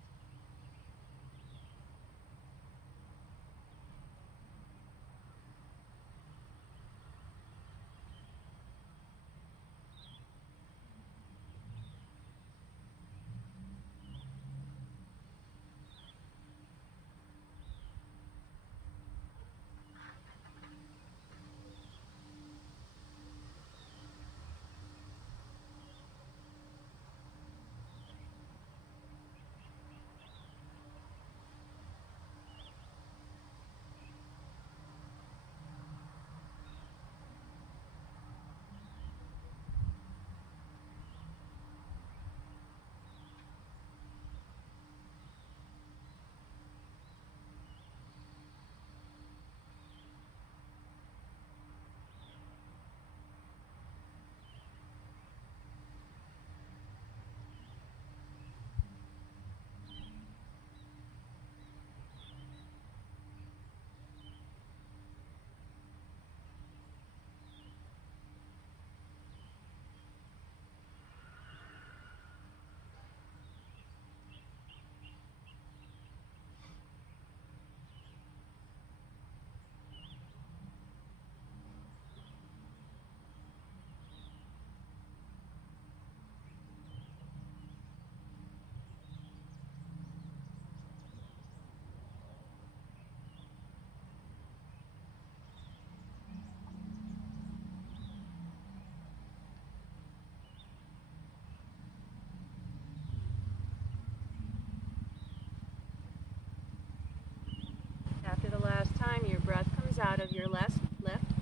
After the last time, your breath comes out of your left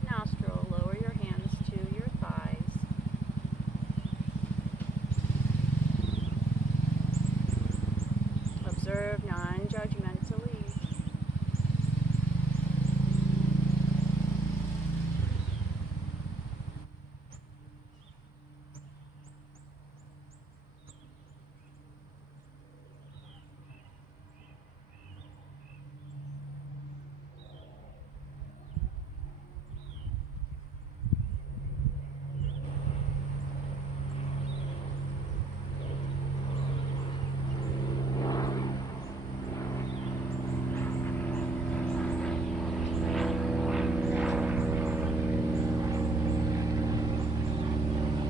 nostril. Lower your hands to your thighs. Observe non-judgmentally.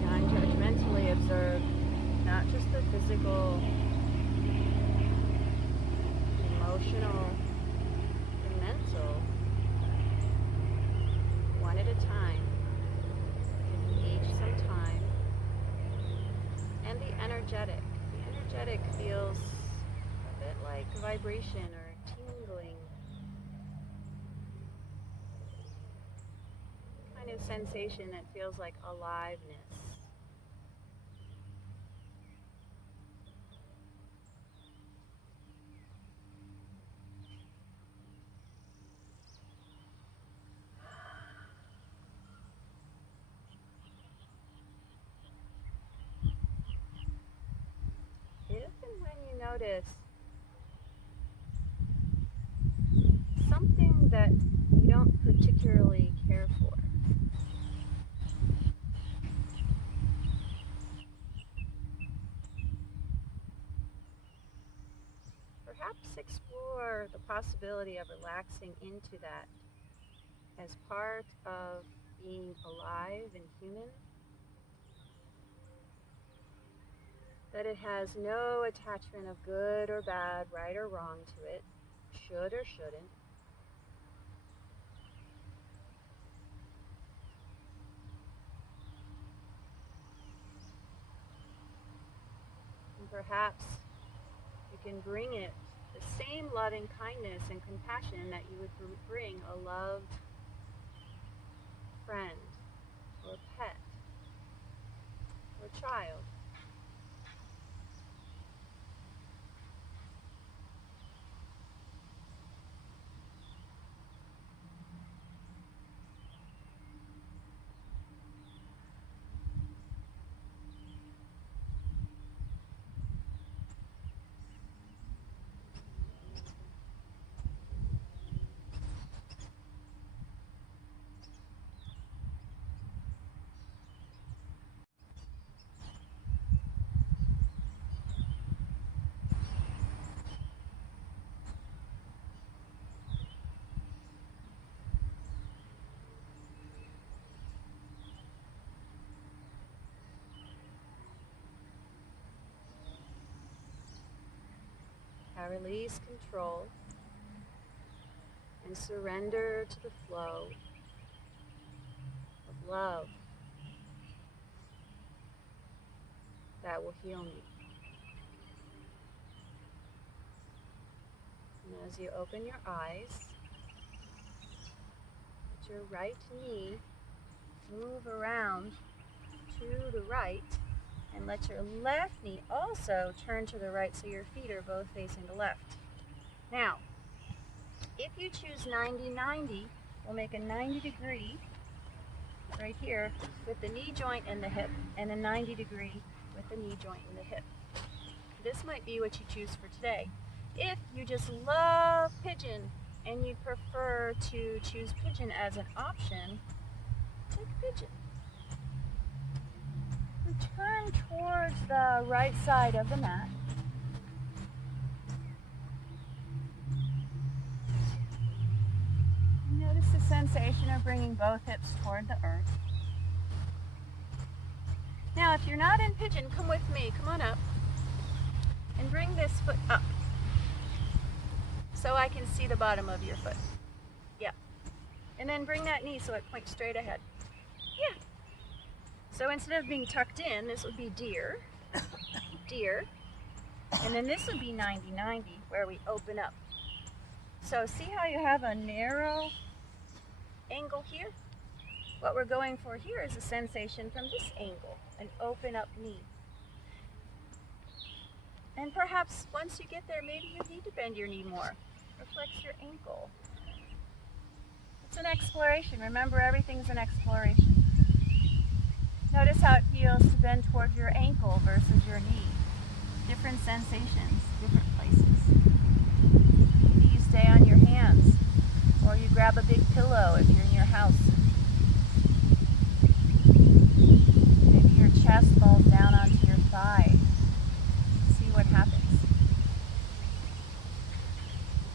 Non-judgmentally observe not just the physical, emotional, and mental, one at a time. Give each some time. And the energetic. The energetic feels a bit like vibration or tingling. Kind of sensation that feels like aliveness. If and when you notice something that you don't particularly care for, perhaps explore the possibility of relaxing into that as part of being alive and human, that it has no attachment of good or bad, right or wrong to it, should or shouldn't. And perhaps you can bring it the same loving kindness and compassion that you would bring a loved friend or pet or child. Now release control and surrender to the flow of love that will heal me. And as you open your eyes, let your right knee move around to the right, and let your left knee also turn to the right so your feet are both facing the left. Now, if you choose 90-90, we'll make a 90-degree right here with the knee joint and the hip, and a 90-degree with the knee joint and the hip. This might be what you choose for today. If you just love pigeon and you prefer to choose pigeon as an option, take pigeon. Turn towards the right side of the mat. Notice the sensation of bringing both hips toward the earth. Now, if you're not in pigeon, come with me. Come on up. And bring this foot up so I can see the bottom of your foot. Yeah. And then bring that knee so it points straight ahead. Yeah. So instead of being tucked in, this would be deer, deer, and then this would be 90-90, where we open up. So see how you have a narrow angle here? What we're going for here is a sensation from this angle, an open up knee. And perhaps once you get there, maybe you need to bend your knee more, or flex your ankle. It's an exploration. Remember, everything's an exploration. Notice how it feels to bend toward your ankle versus your knee. Different sensations, different places. Maybe you stay on your hands, or you grab a big pillow if you're in your house. Maybe your chest falls down onto your thigh. See what happens.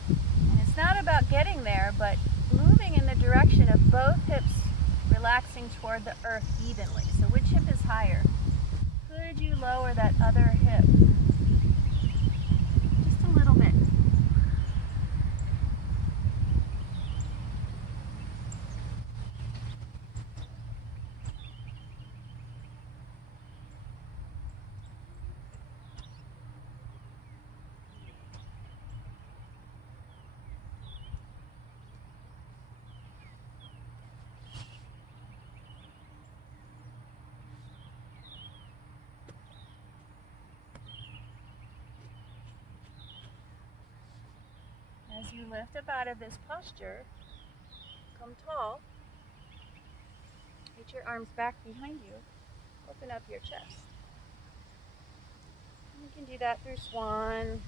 And it's not about getting there, but moving in the direction of both hips relaxing toward the earth evenly. So which hip is higher? Could you lower that other hip just a little bit? As you lift up out of this posture, come tall. Get your arms back behind you. Open up your chest. And you can do that through swan,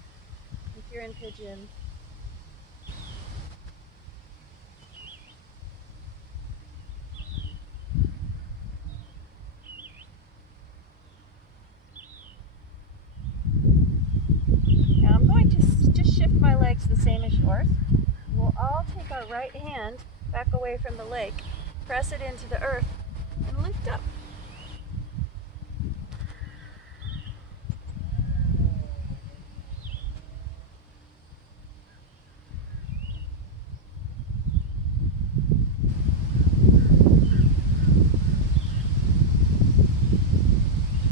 if you're in pigeon. Now I'm going to just shift my legs the same as yours. We'll all take our right hand back away from the leg Press it into the earth and lift up.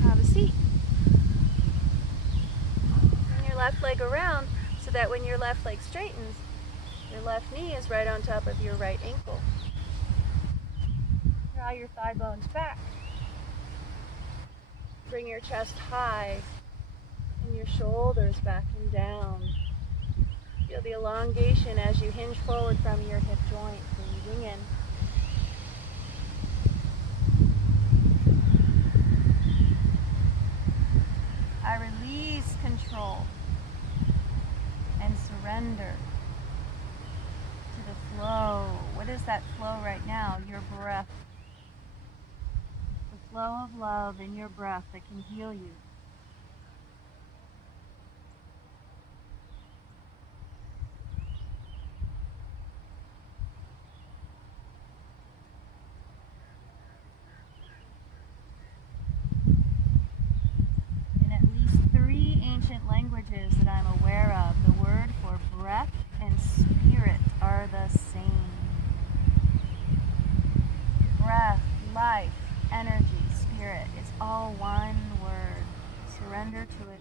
Have a seat. Bring your left leg around so that when your left leg straightens, your left knee is right on top of your right ankle. Draw your thigh bones back. Bring your chest high and your shoulders back and down. Feel the elongation as you hinge forward from your hip joint, breathing in. I release control and surrender to the flow. What is that flow right now? Your breath. The flow of love in your breath that can heal you. In at least 3 ancient languages that I'm aware of, the word for breath and spirit are the same. Breath, life, energy, spirit, it's all one word. Surrender to it.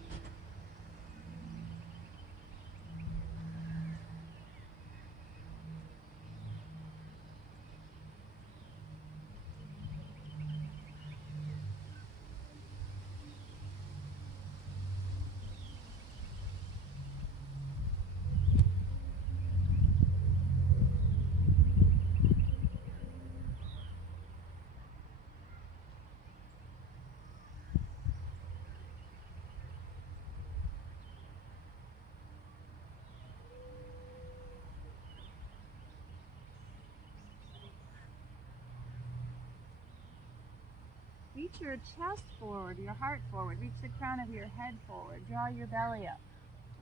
Reach your chest forward, your heart forward. Reach the crown of your head forward. Draw your belly up.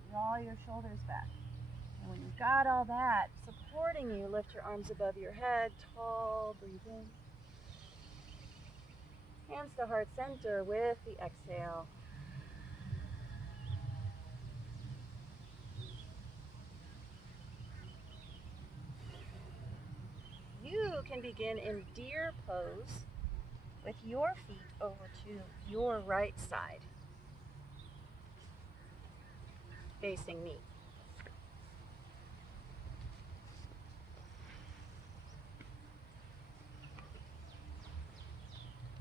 Draw your shoulders back. And when you've got all that supporting you, lift your arms above your head, tall, breathe in. Hands to heart center with the exhale. You can begin in deer pose with your feet over to your right side, facing me.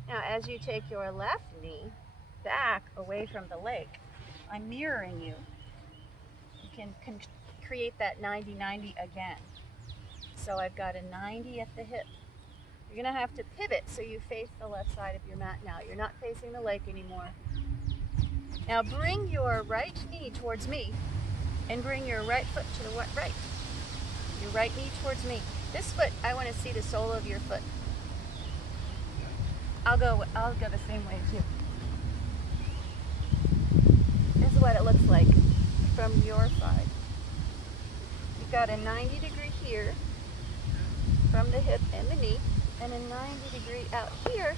Now, as you take your left knee back away from the leg, I'm mirroring you. You can create that 90-90 again. So I've got a 90 at the hip. You're going to have to pivot so you face the left side of your mat now. You're not facing the lake anymore. Now bring your right knee towards me and bring your right foot to the right. Your right knee towards me. This foot, I want to see the sole of your foot. I'll go the same way as you. This is what it looks like from your side. You've got a 90 degree here from the hip and the knee, and a 90 degree out here.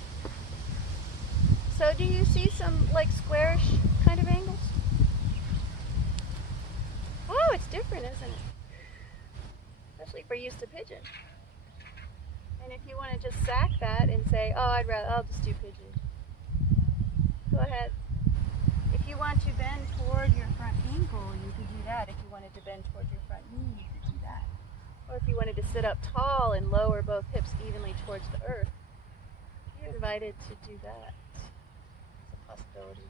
So do you see some like squarish kind of angles? Oh, it's different, isn't it? Especially if we're used to pigeon. And if you want to just sack that and say, oh, I'll just do pigeon. Go ahead. If you want to bend toward your front ankle, you could do that. If you wanted to bend toward your front knee, you could do that. Or if you wanted to sit up tall and lower both hips evenly towards the earth, you're invited to do that. It's a possibility.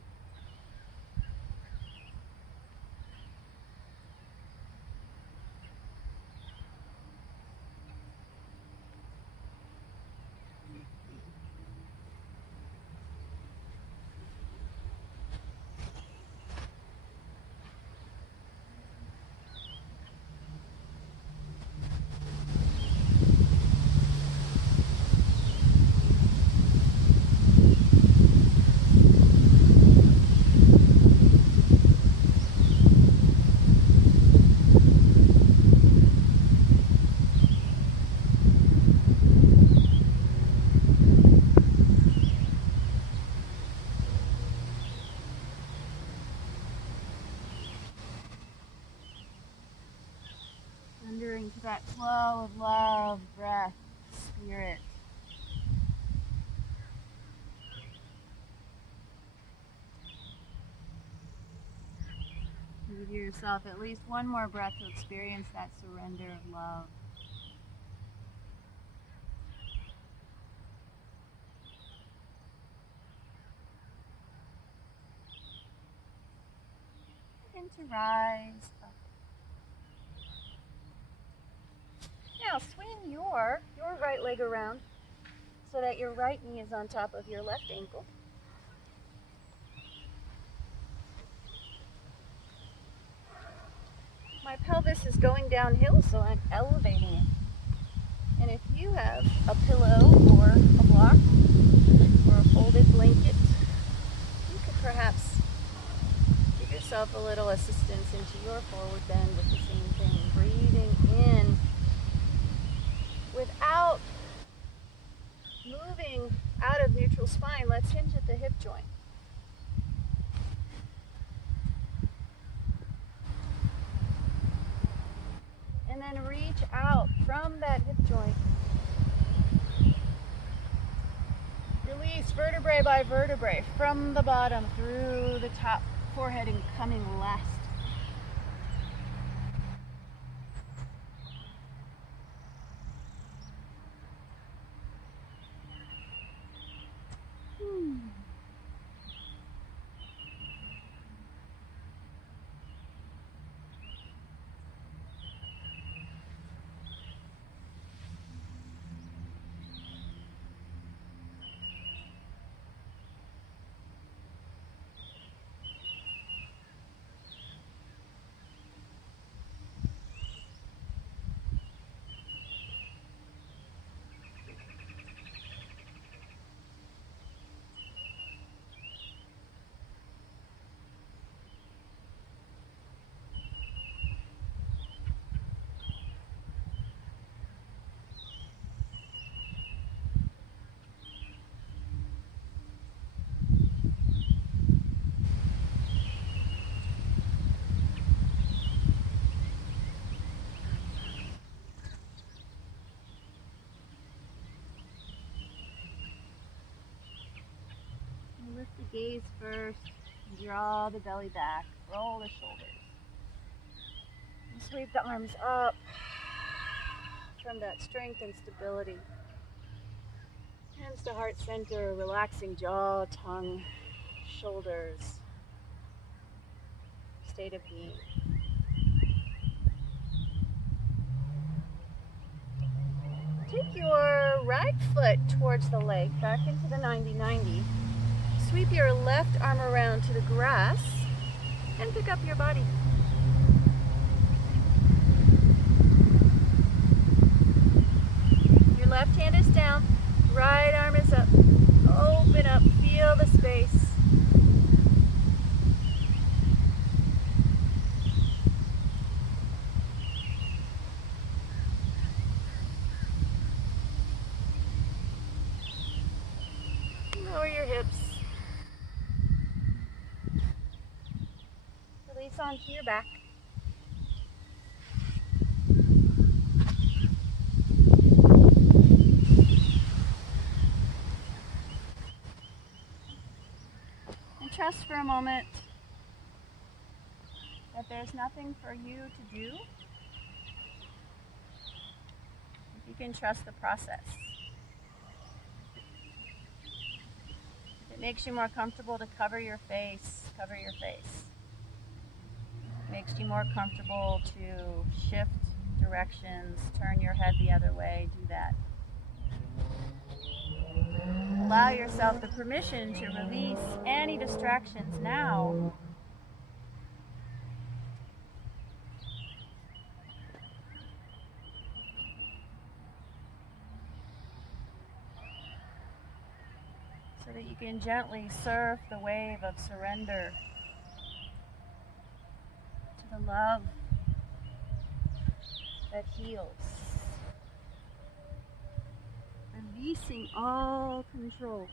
into that flow of love, breath, spirit. Give yourself at least one more breath to experience that surrender of love. Begin to rise up. Now swing your right leg around so that your right knee is on top of your left ankle. My pelvis is going downhill, so I'm elevating it. And if you have a pillow or a block or a folded blanket, you could perhaps give yourself a little assistance into your forward bend with the same thing. Breathing in without moving out of neutral spine. Let's hinge at the hip joint. And then reach out from that hip joint. Release vertebrae by vertebrae from the bottom through the top, forehead, and coming last. Lift the gaze first, draw the belly back, roll the shoulders. And sweep the arms up from that strength and stability. Hands to heart center, relaxing jaw, tongue, shoulders. State of being. Take your right foot towards the leg, back into the 90-90. Sweep your left arm around to the grass and pick up your body. Your left hand is down, right arm is up. Open up, feel the space. Lower your hips. Release onto your back. And trust for a moment that there's nothing for you to do. You can trust the process. If it makes you more comfortable to cover your face, cover your face. Makes you more comfortable to shift directions, turn your head the other way, do that. Allow yourself the permission to release any distractions now. So that you can gently surf the wave of surrender to the love that heals. Releasing all control.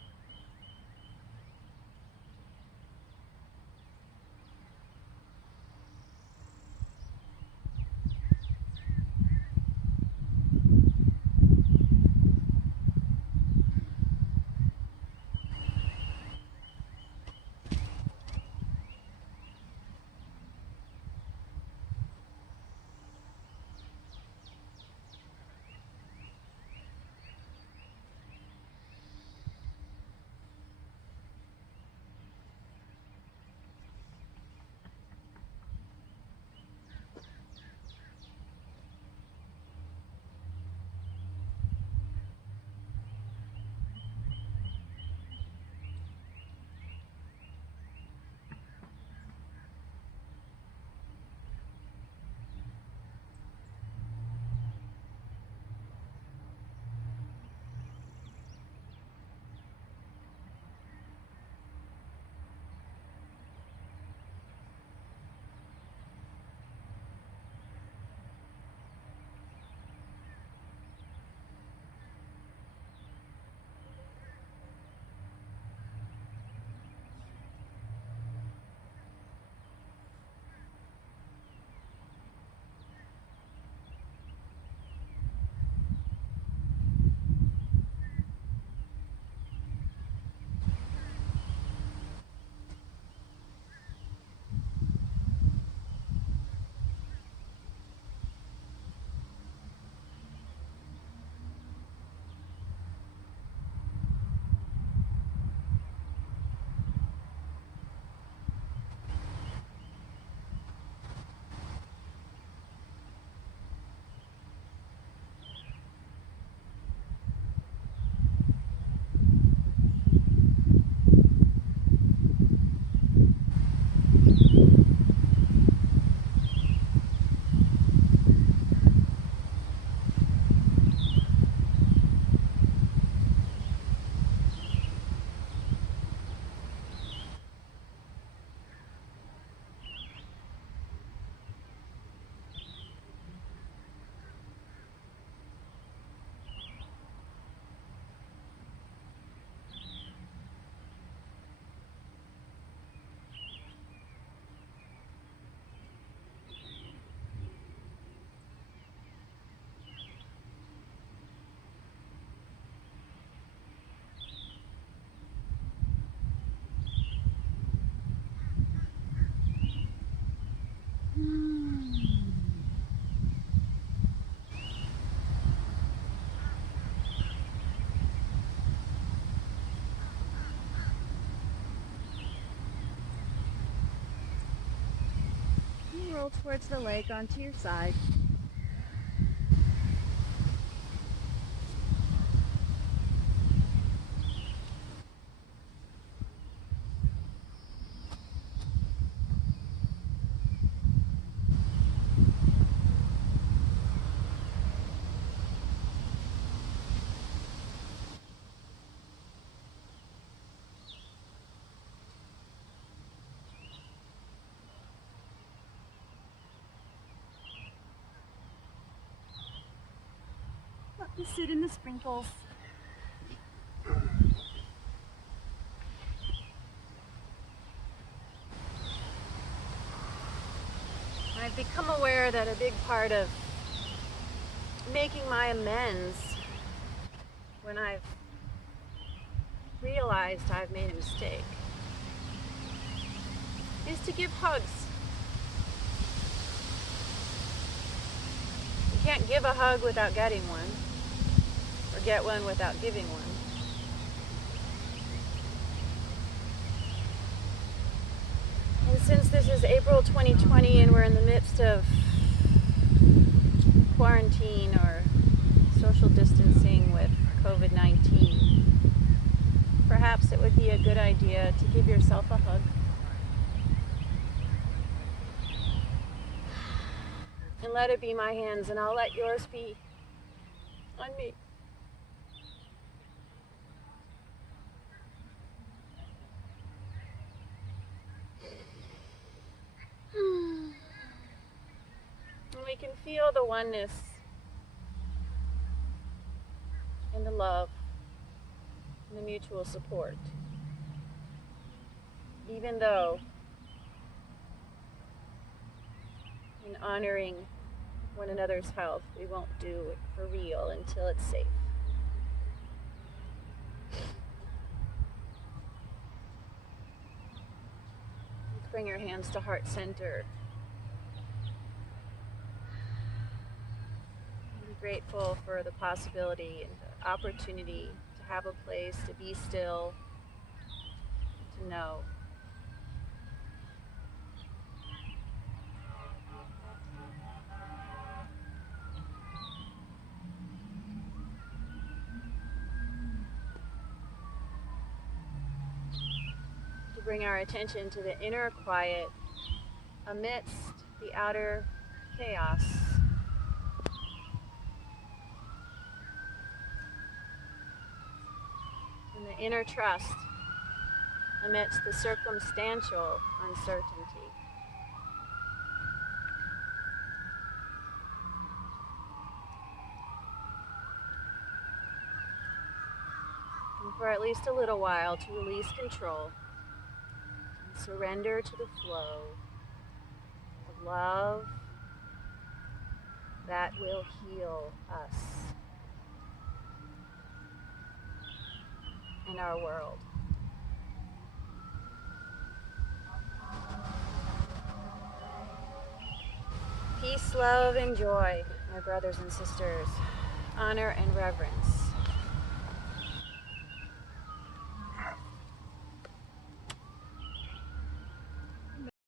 roll towards the lake onto your side. Let me sit in the sprinkles. I've become aware that a big part of making my amends when I've realized I've made a mistake is to give hugs. You can't give a hug without getting one, or get one without giving one. And since this is April 2020 and we're in the midst of quarantine or social distancing with COVID-19, perhaps it would be a good idea to give yourself a hug. And let it be my hands, and I'll let yours be on me. And we can feel the oneness and the love and the mutual support. Even though in honoring one another's health, we won't do it for real until it's safe. Let's bring your hands to heart center. Be grateful for the possibility and the opportunity to have a place to be still, to know. Bring our attention to the inner quiet amidst the outer chaos. And the inner trust amidst the circumstantial uncertainty. And for at least a little while, to release control. Surrender to the flow of love that will heal us and our world. Peace, love, and joy, my brothers and sisters. Honor and reverence.